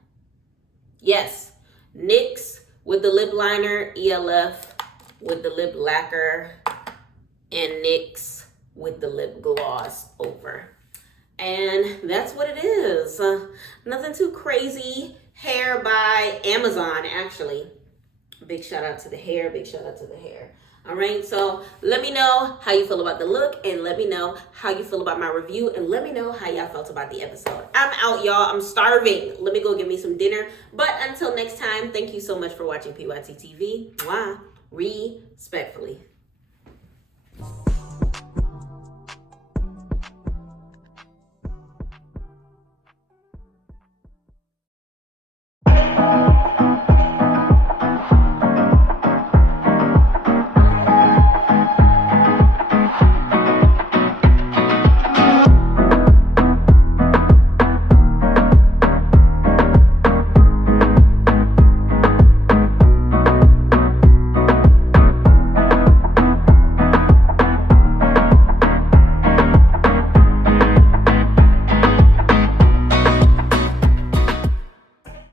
Yes, NYX with the lip liner, ELF with the lip lacquer, and NYX with the lip gloss over. And that's what it is. Nothing too crazy. Hair by Amazon, actually. Big shout out to the hair. Big shout out to the hair. All right, so let me know how you feel about the look, and let me know how you feel about my review, and let me know how y'all felt about the episode. I'm out, y'all. I'm starving. Let me go get me some dinner. But until next time, thank you so much for watching PYT TV. Mwah. Respectfully.